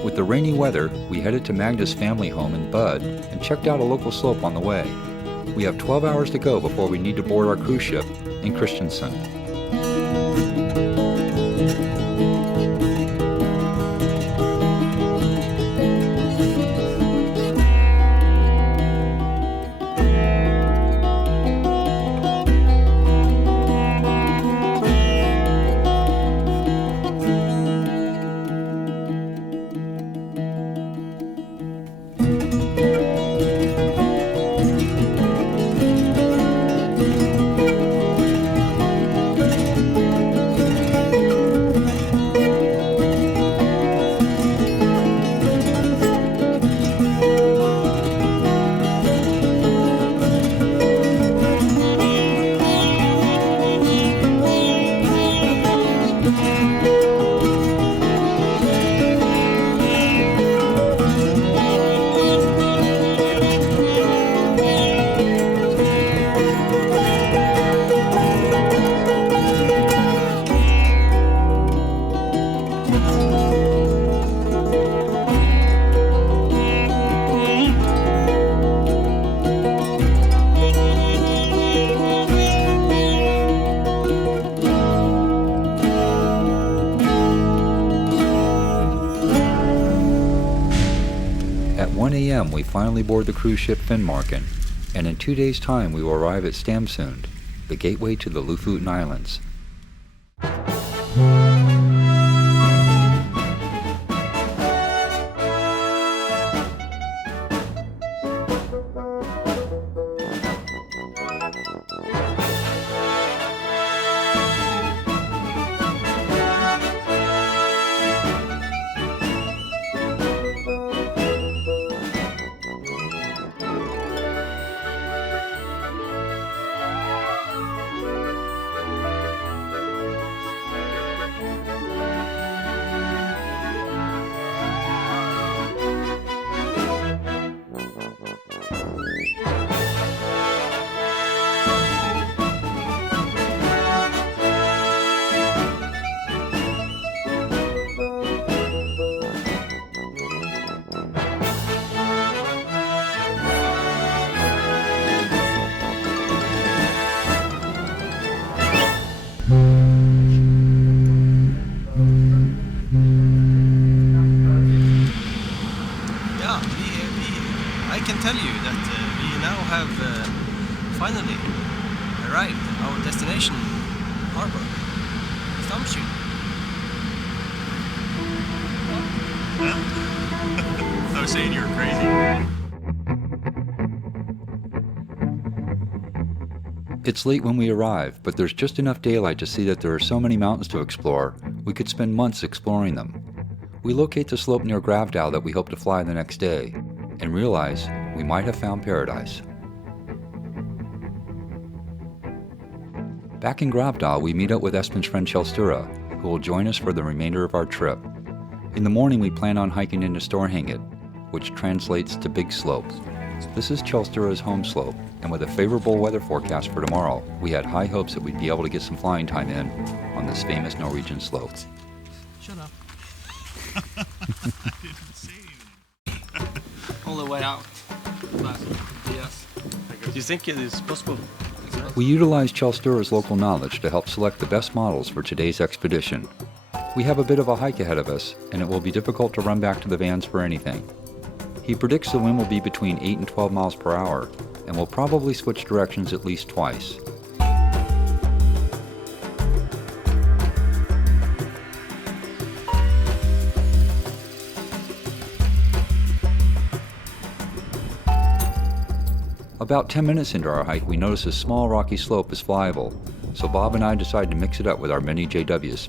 With the rainy weather, we headed to Magda's family home in Bud and checked out a local slope on the way. We have 12 hours to go before we need to board our cruise ship in Kristiansand. At 1 a.m. we finally board the cruise ship Finnmarken, and in 2 days' time we will arrive at Stamsund, the gateway to the Lofoten Islands. I can tell you that we now have finally arrived at our destination harbor, Stavanger. I was saying you're crazy. It's late when we arrive, but there's just enough daylight to see that there are so many mountains to explore, we could spend months exploring them. We locate the slope near Gravdal that we hope to fly the next day, and realize we might have found paradise. Back in Gravdal, we meet up with Espen's friend Kjellstura, who will join us for the remainder of our trip. In the morning, we plan on hiking into Storhinget, which translates to Big Slope. This is Kjellstura's home slope, and with a favorable weather forecast for tomorrow, we had high hopes that we'd be able to get some flying time in on this famous Norwegian slope. Shut up. I didn't say anything. All the way out. But, yes. Do you think it is possible? We utilized Kjellstura's local knowledge to help select the best models for today's expedition. We have a bit of a hike ahead of us, and it will be difficult to run back to the vans for anything. He predicts the wind will be between 8 and 12 miles per hour, and will probably switch directions at least twice. About 10 minutes into our hike, we notice a small rocky slope is flyable, so Bob and I decide to mix it up with our mini JWs.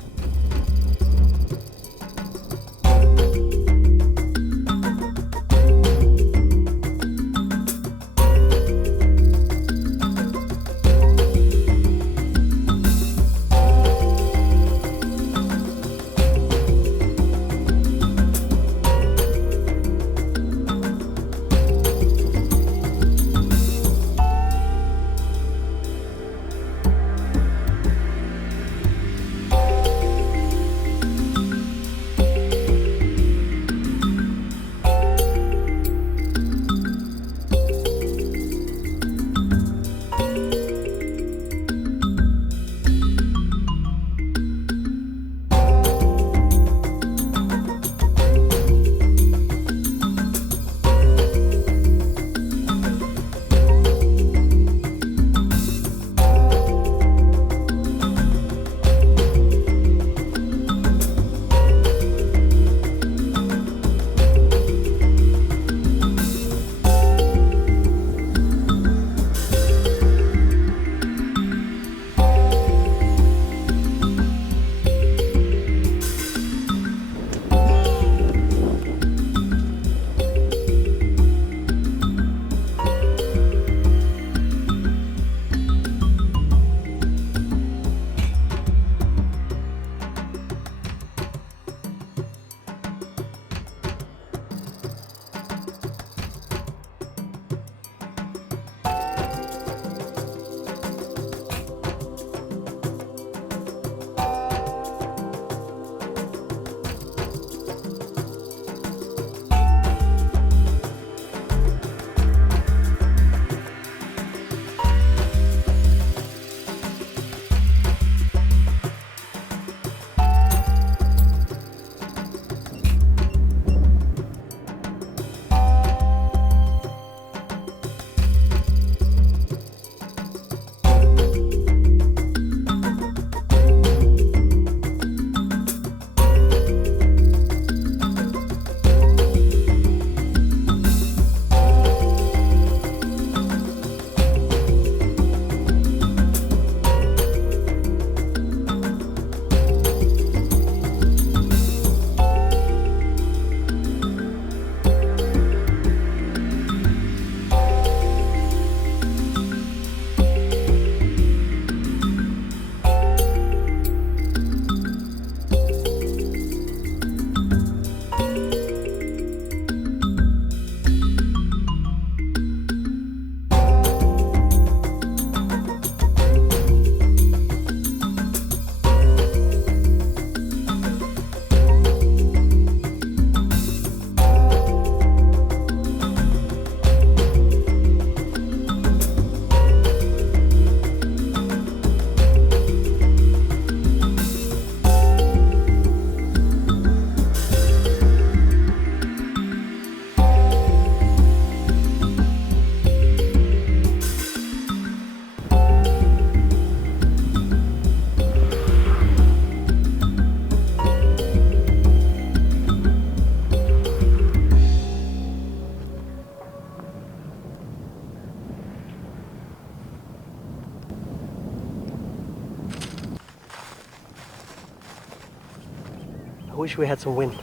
I wish we had some wind,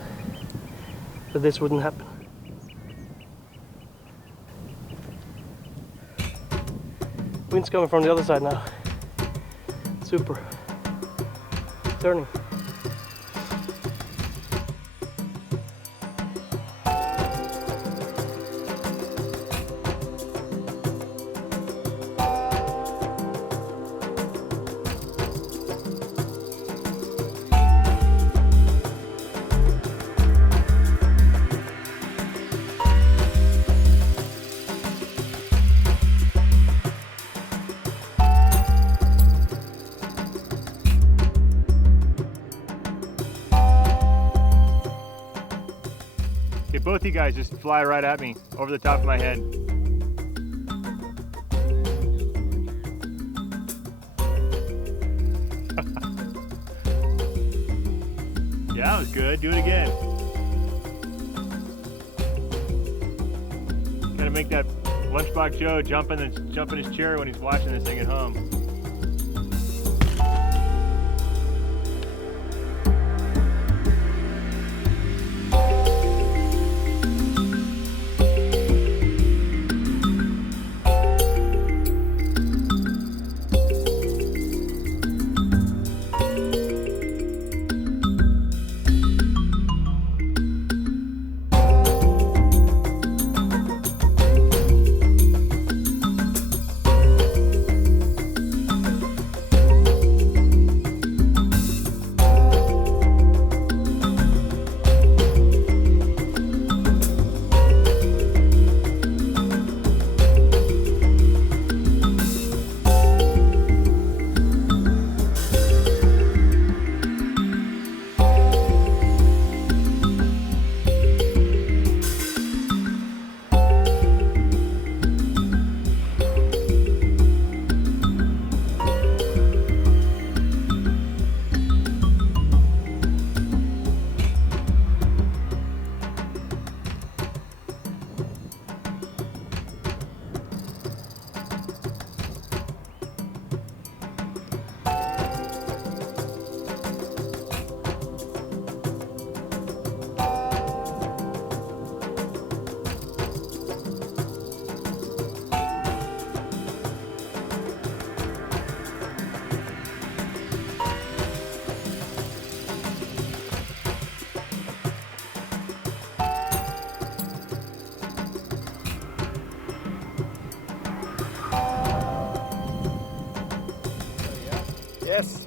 but this wouldn't happen. Wind's coming from the other side now. Super. Turning. Okay, both you guys just fly right at me, over the top of my head. Yeah, that was good. Do it again. Gotta make that Lunchbox Joe jump in his chair when he's watching this thing at home. Yes.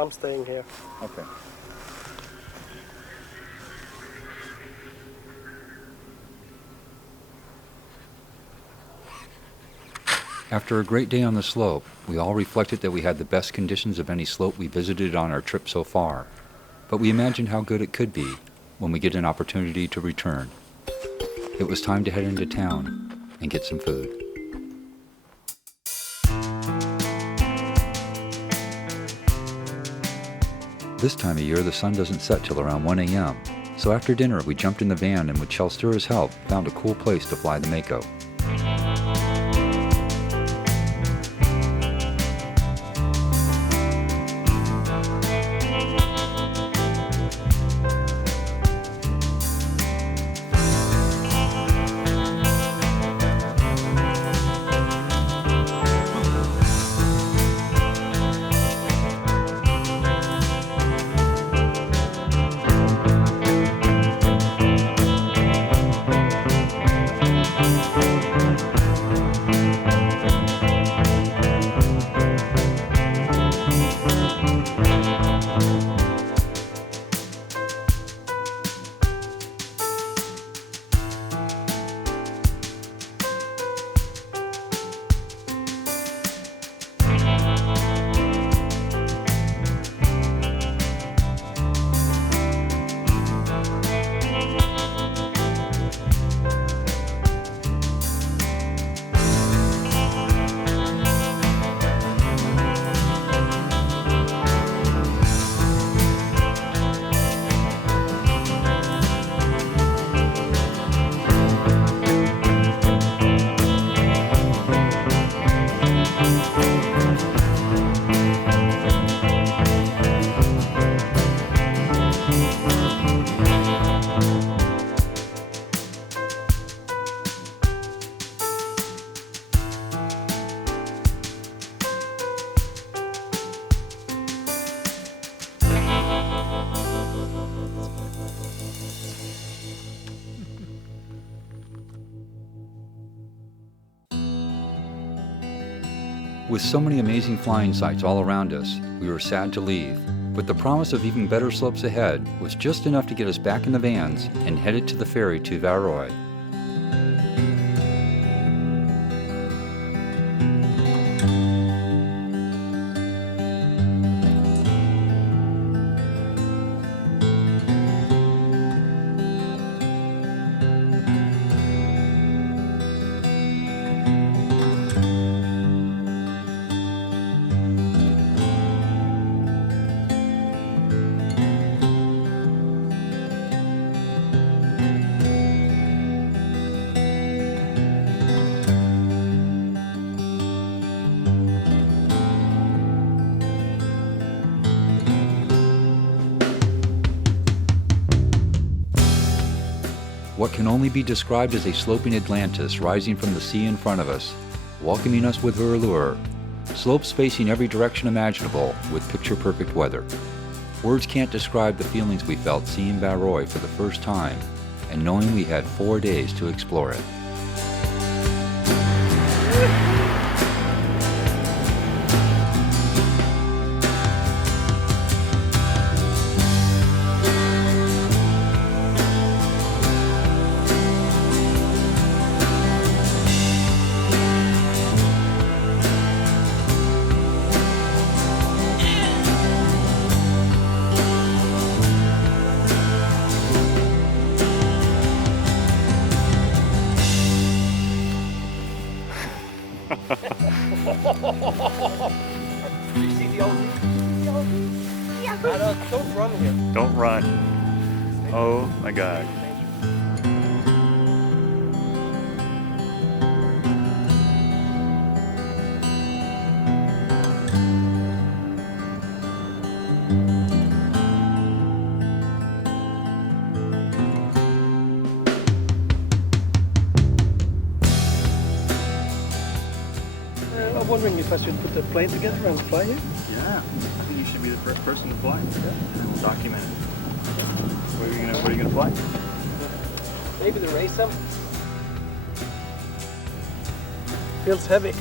I'm staying here. Okay. After a great day on the slope, we all reflected that we had the best conditions of any slope we visited on our trip so far, but we imagined how good it could be when we get an opportunity to return. It was time to head into town and get some food. This time of year, the sun doesn't set till around 1 a.m., so after dinner we jumped in the van and with Kjellstura's help found a cool place to fly the Mako. With so many amazing flying sights all around us, we were sad to leave, but the promise of even better slopes ahead was just enough to get us back in the vans and headed to the ferry to Værøy. What can only be described as a sloping Atlantis rising from the sea in front of us, welcoming us with her allure, slopes facing every direction imaginable with picture-perfect weather. Words can't describe the feelings we felt seeing Værøy for the first time and knowing we had 4 days to explore it. You see the old? Don't run here. Don't run. Oh my God. I'm wondering if I should put the plane together and fly here. Yeah, I think you should be the first person to fly. Yeah. And we'll document it. Where are you gonna fly? Maybe the race them. Feels heavy.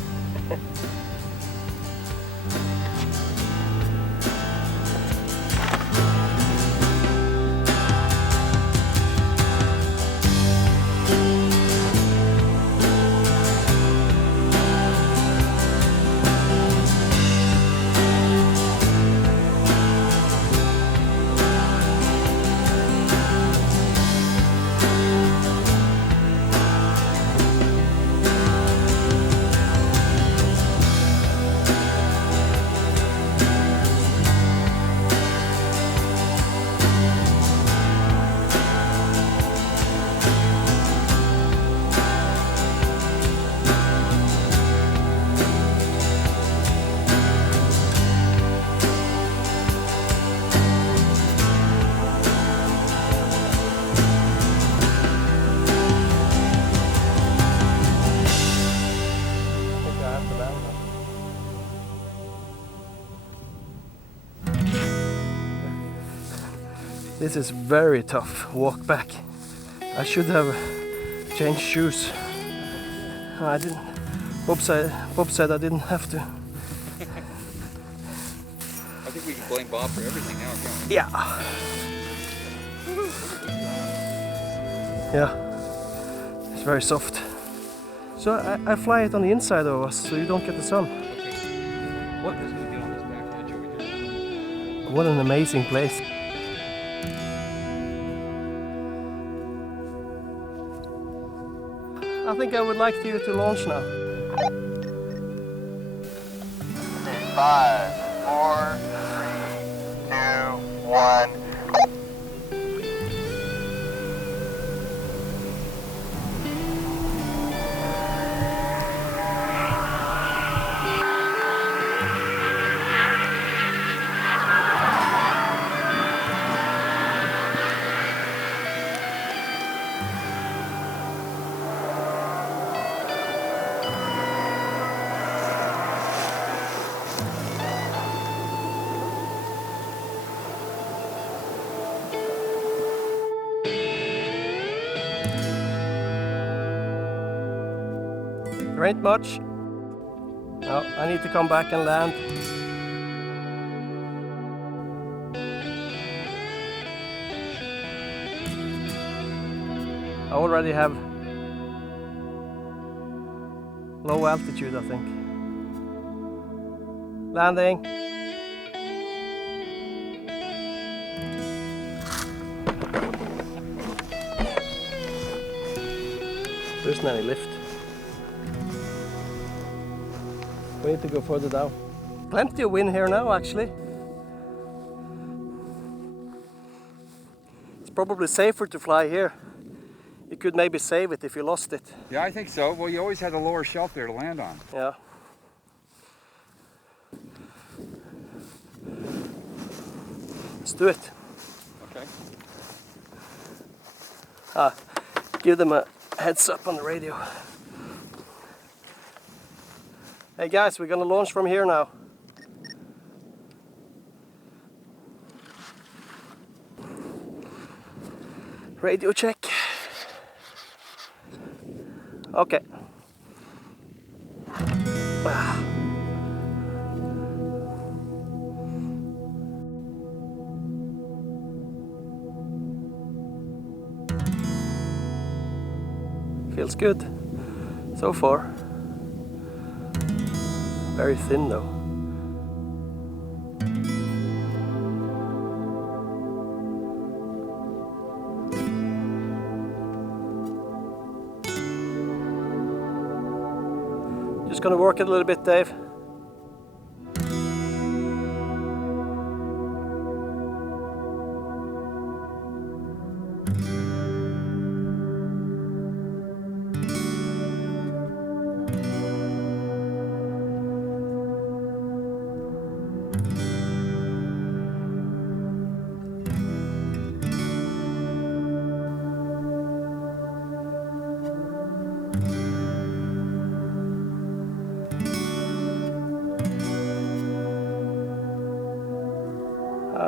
This is very tough walk back. I should have changed shoes. I didn't. Bob said I didn't have to. I think we can blame Bob for everything now, can't we? Yeah. Yeah. It's very soft. So I fly it on the inside of us so you don't get the sun. Okay. What is going to be on this back edge over here? What an amazing place. I think I would like you to launch now. 5, 4, 3, 2, 1. There ain't much. No, I need to come back and land. I already have low altitude, I think. Landing. There isn't any lift. We need to go further down. Plenty of wind here now, actually. It's probably safer to fly here. You could maybe save it if you lost it. Yeah, I think so. Well, you always had a lower shelf there to land on. Yeah. Let's do it. Okay. Give them a heads up on the radio. Hey guys, we're gonna launch from here now. Radio check. Okay. Feels good so far. Very thin though. Just gonna work it a little bit, Dave.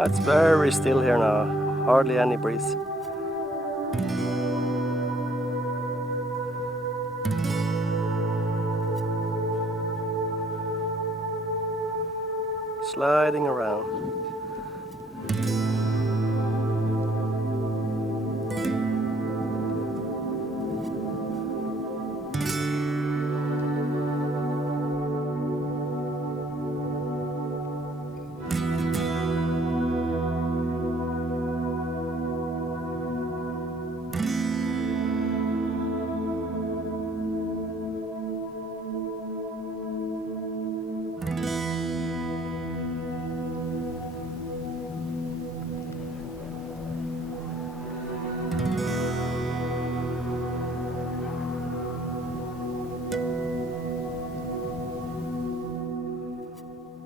It's very still here now, hardly any breeze. Sliding around.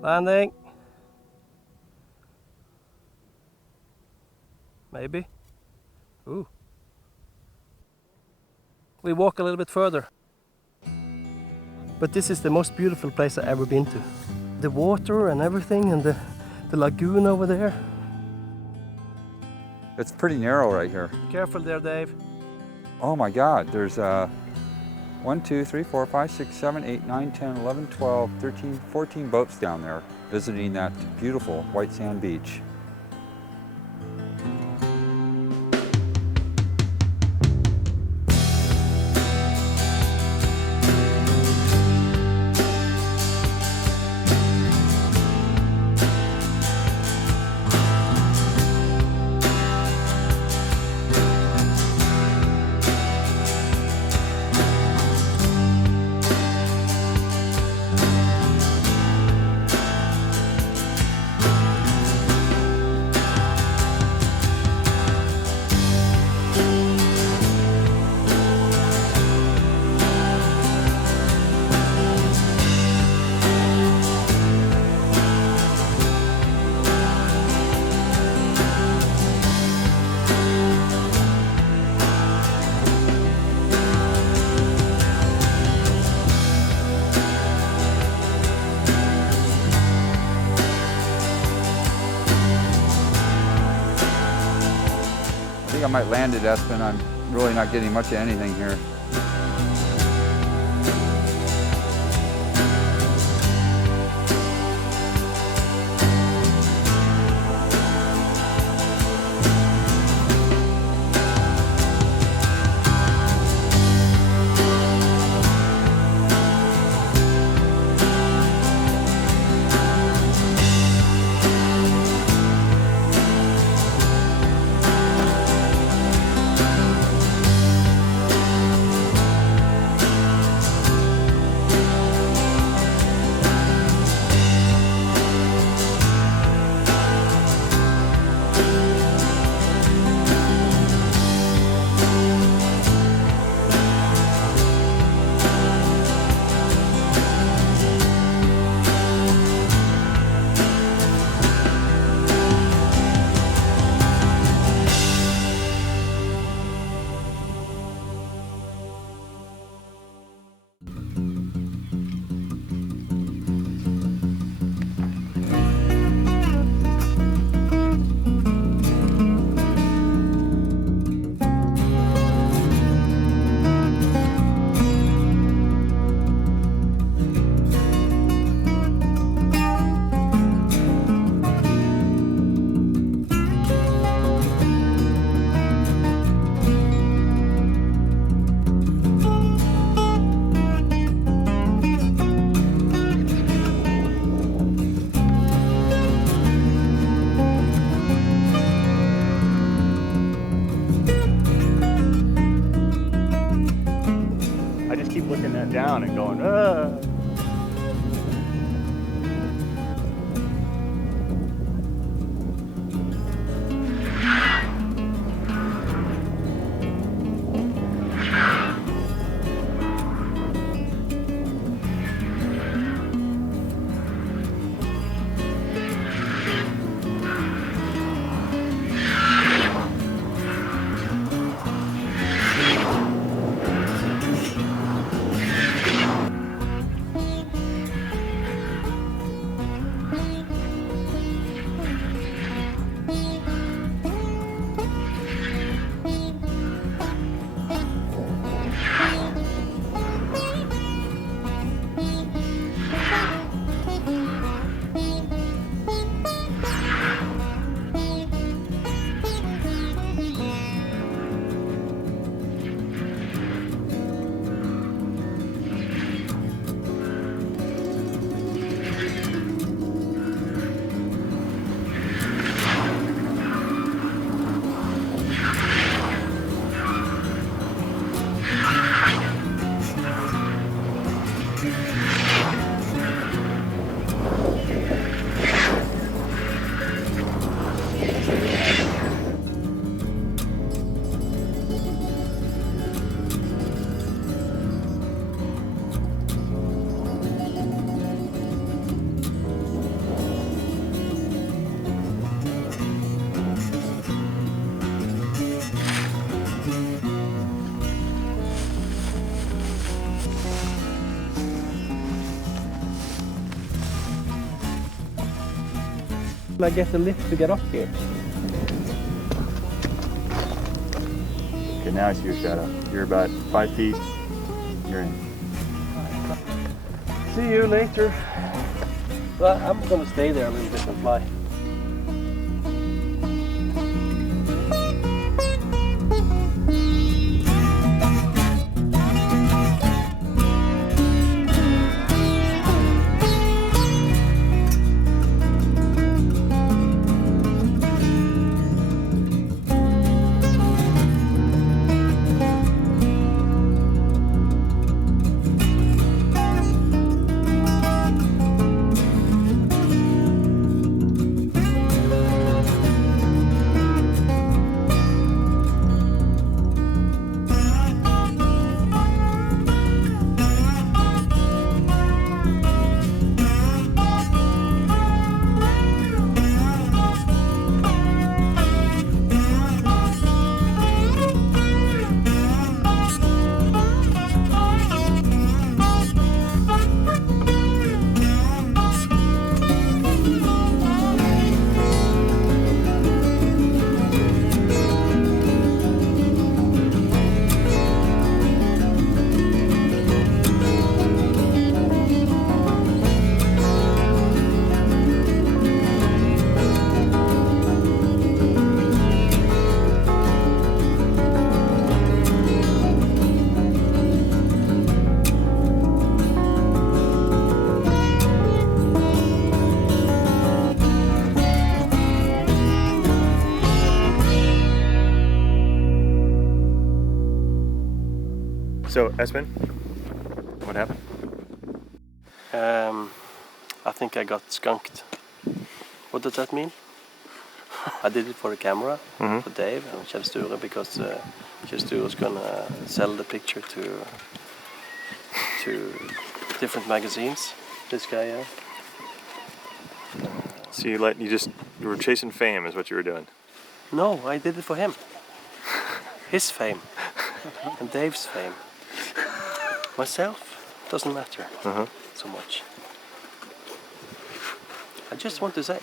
Landing. Maybe. Ooh. We walk a little bit further. But this is the most beautiful place I've ever been to. The water and everything, and the lagoon over there. It's pretty narrow right here. Careful there, Dave. Oh my God, there's 1, 2, 3, 4, 5, 6, 7, 8, 9, 10, 11, 12, 13, 14 boats down there visiting that beautiful white sand beach. I might land at Espen. I'm really not getting much of anything here. I get the lift to get up here. Okay, now I see your shadow. You're about 5 feet. You're in. See you later. Well, I'm gonna stay there a little bit and fly. So, Espen, what happened? I think I got skunked. What does that mean? I did it for the camera, for Dave and Kjell Sture, because Kjell Sture was gonna sell the picture to different magazines. This guy, yeah. So you were chasing fame, is what you were doing. No, I did it for him. His fame and Dave's fame. Myself doesn't matter so much. I just want to say.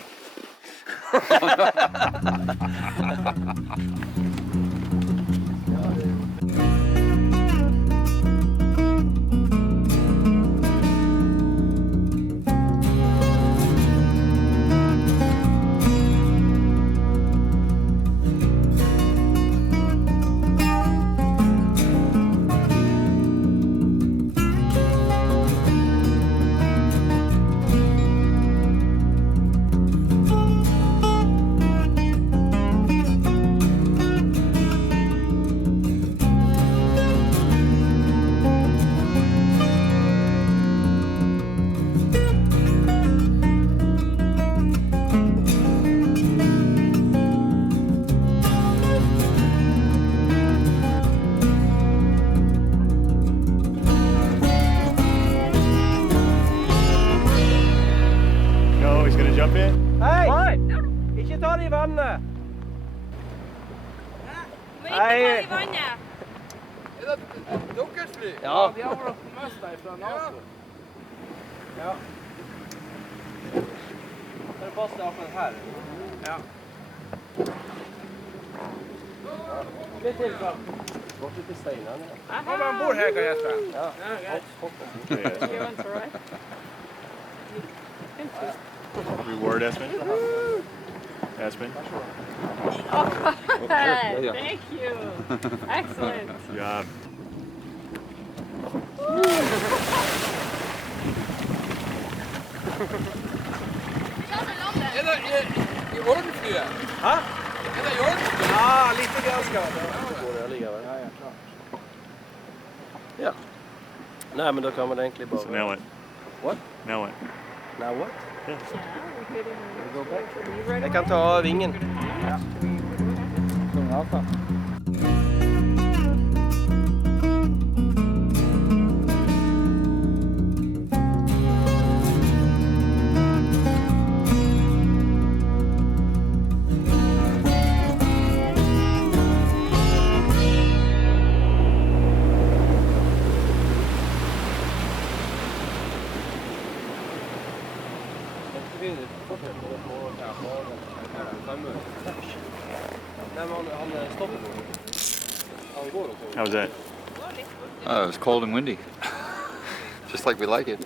jump in? Hei! Ikke ta det i vannet! Men ikke ta det i vannet. Er det deres fly? Ja. De har vel mest deg fra NATO. Ja. Kan du passe deg akkurat her? Ja. Litt til fram. Bort til steinene. Kom han bor her, kan jeg si. Ja. Hopp ombord. Reward, Espen. Espen. Thank you. Excellent. Good job. Er det i orden flyet? Hæ? Er det i orden flyet? Ja, litt grann skal det. Går det likevel? Ja, klart. Ja. Nei, men da kan man egentlig bare... So nail it. What? Nail it. Now what? Yeah. Jeg kan ta av vingen. Ja. How was that? It was cold and windy. Just like we like it.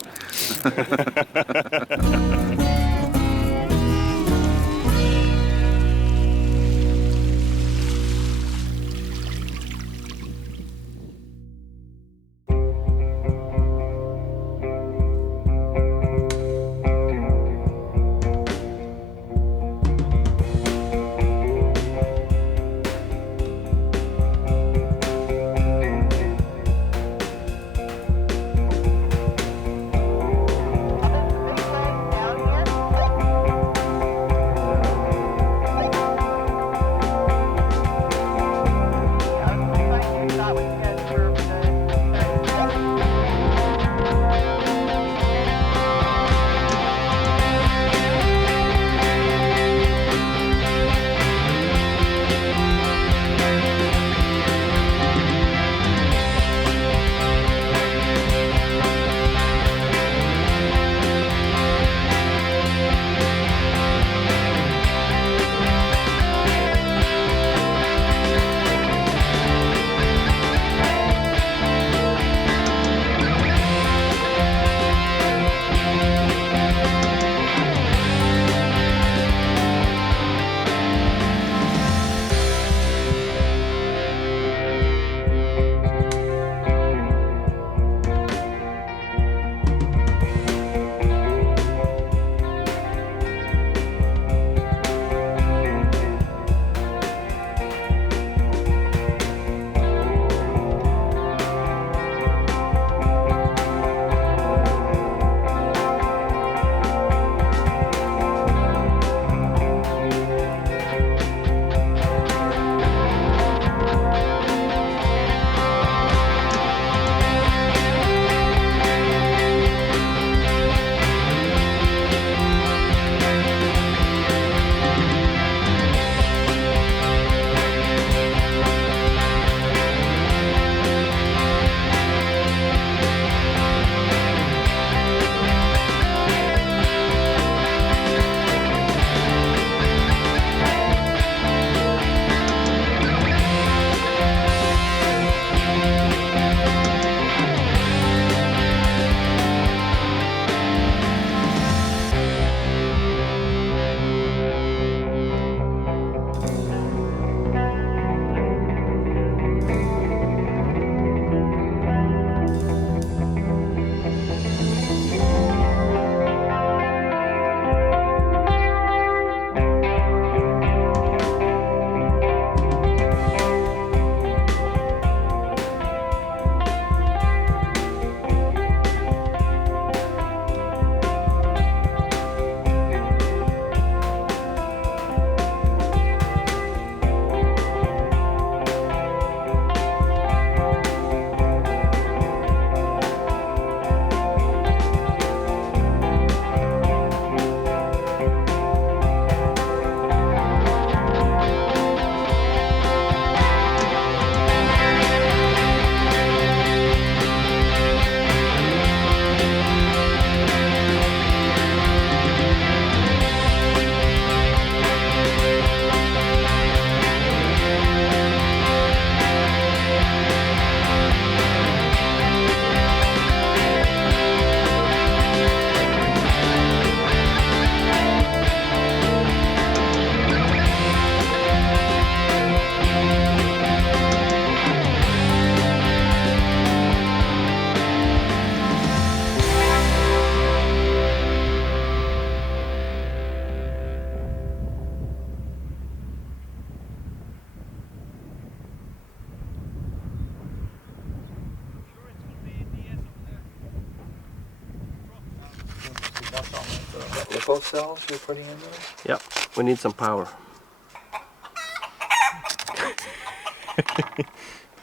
charcoal cells you're putting in there? Yeah, we need some power.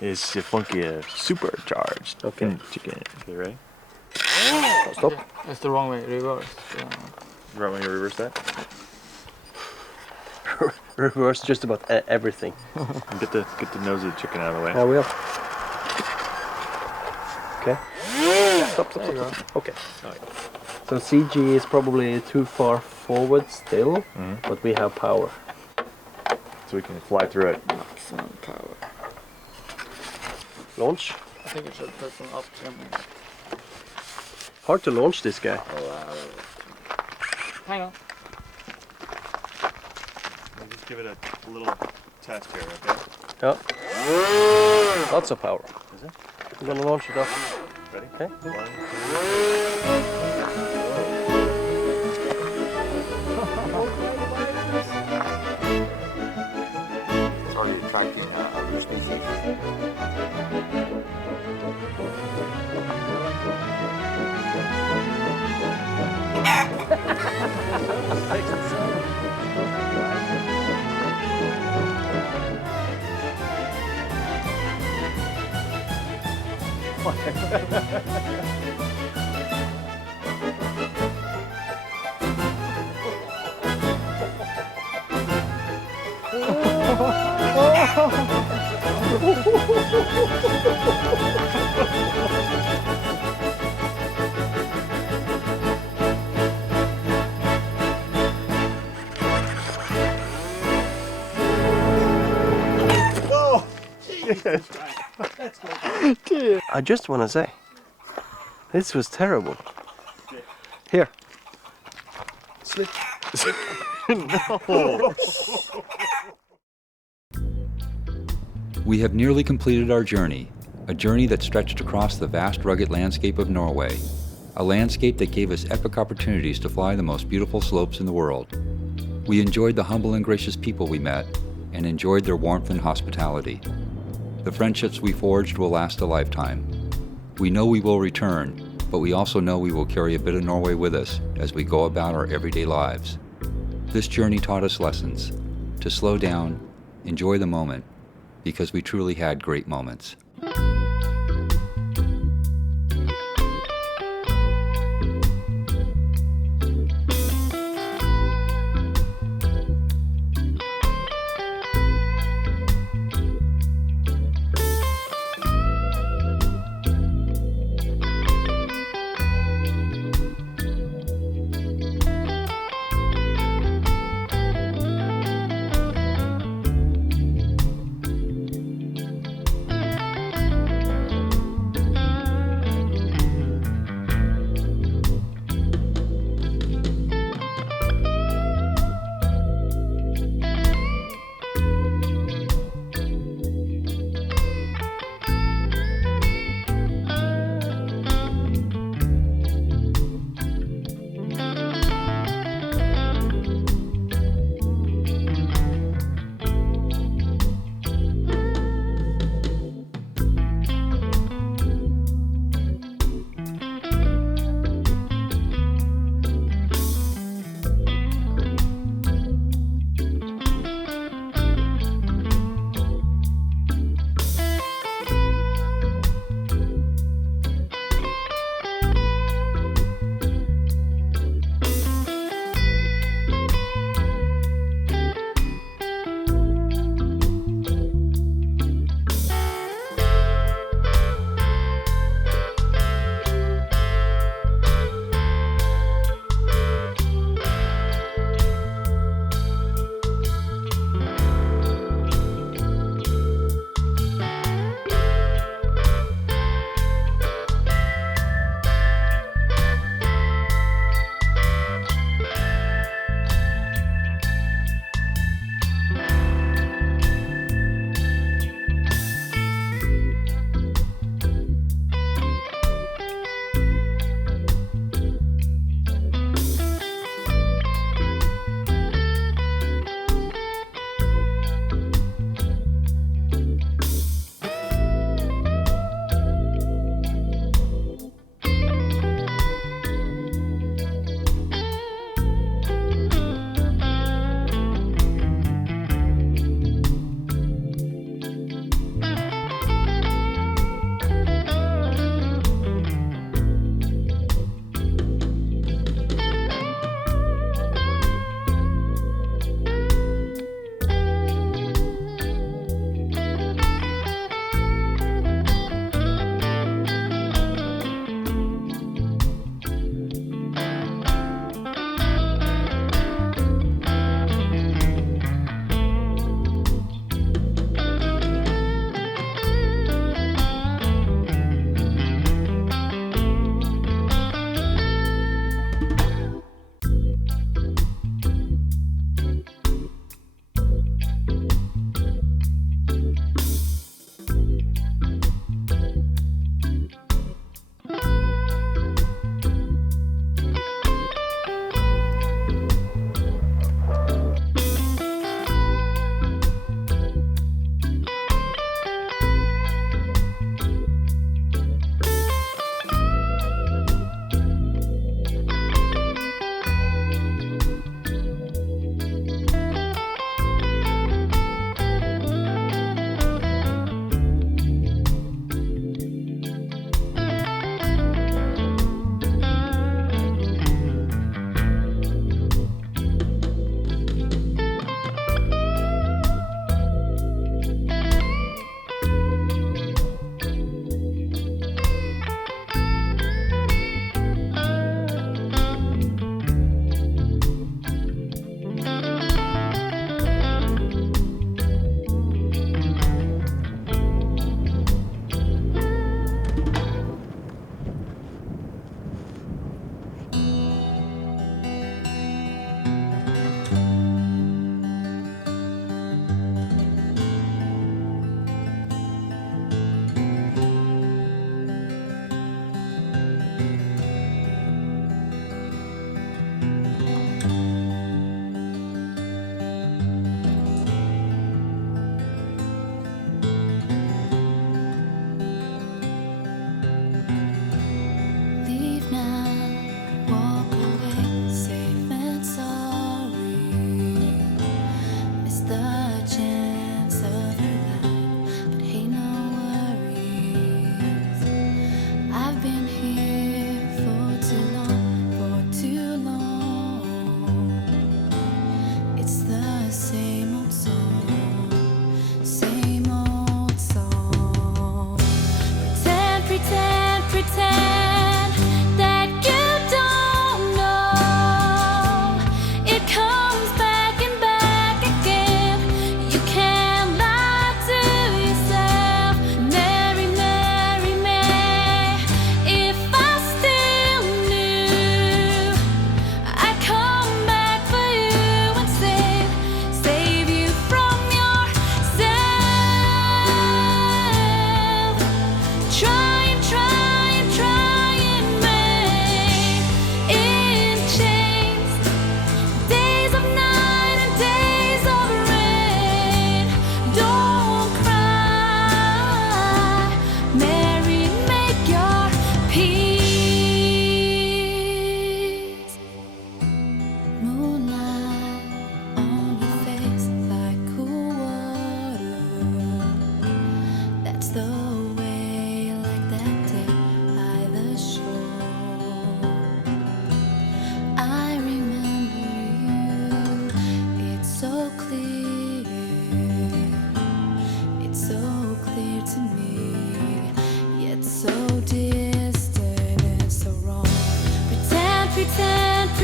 It's funky, supercharged. Okay. Chicken. Okay, ready? Stop. It's the wrong way, reverse. Right when you reverse that? Reverse just about everything. Get the nosy chicken out of the way. I will. Okay. Stop. Okay. So CG is probably too far forward still, but we have power. So we can fly through it. Maximum power. Launch. I think it should put some up trimming. Hard to launch this guy. Hang on. We'll just give it a little test here, okay? Yeah. Lots of power. Is it? I'm gonna launch it up. Ready? Okay. 1, 2. It's already attracting other species. I just want to say, this was terrible. Here. Slip. No! We have nearly completed our journey, a journey that stretched across the vast rugged landscape of Norway, a landscape that gave us epic opportunities to fly the most beautiful slopes in the world. We enjoyed the humble and gracious people we met, and enjoyed their warmth and hospitality. The friendships we forged will last a lifetime. We know we will return, but we also know we will carry a bit of Norway with us as we go about our everyday lives. This journey taught us lessons, to slow down, enjoy the moment, because we truly had great moments.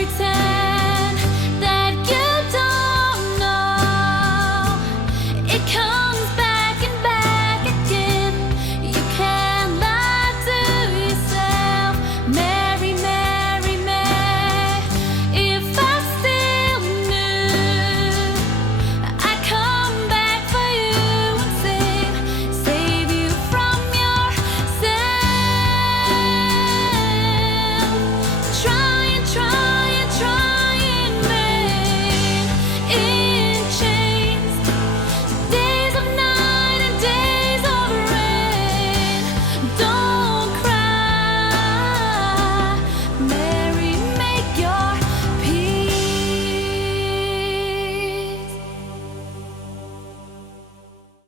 pretend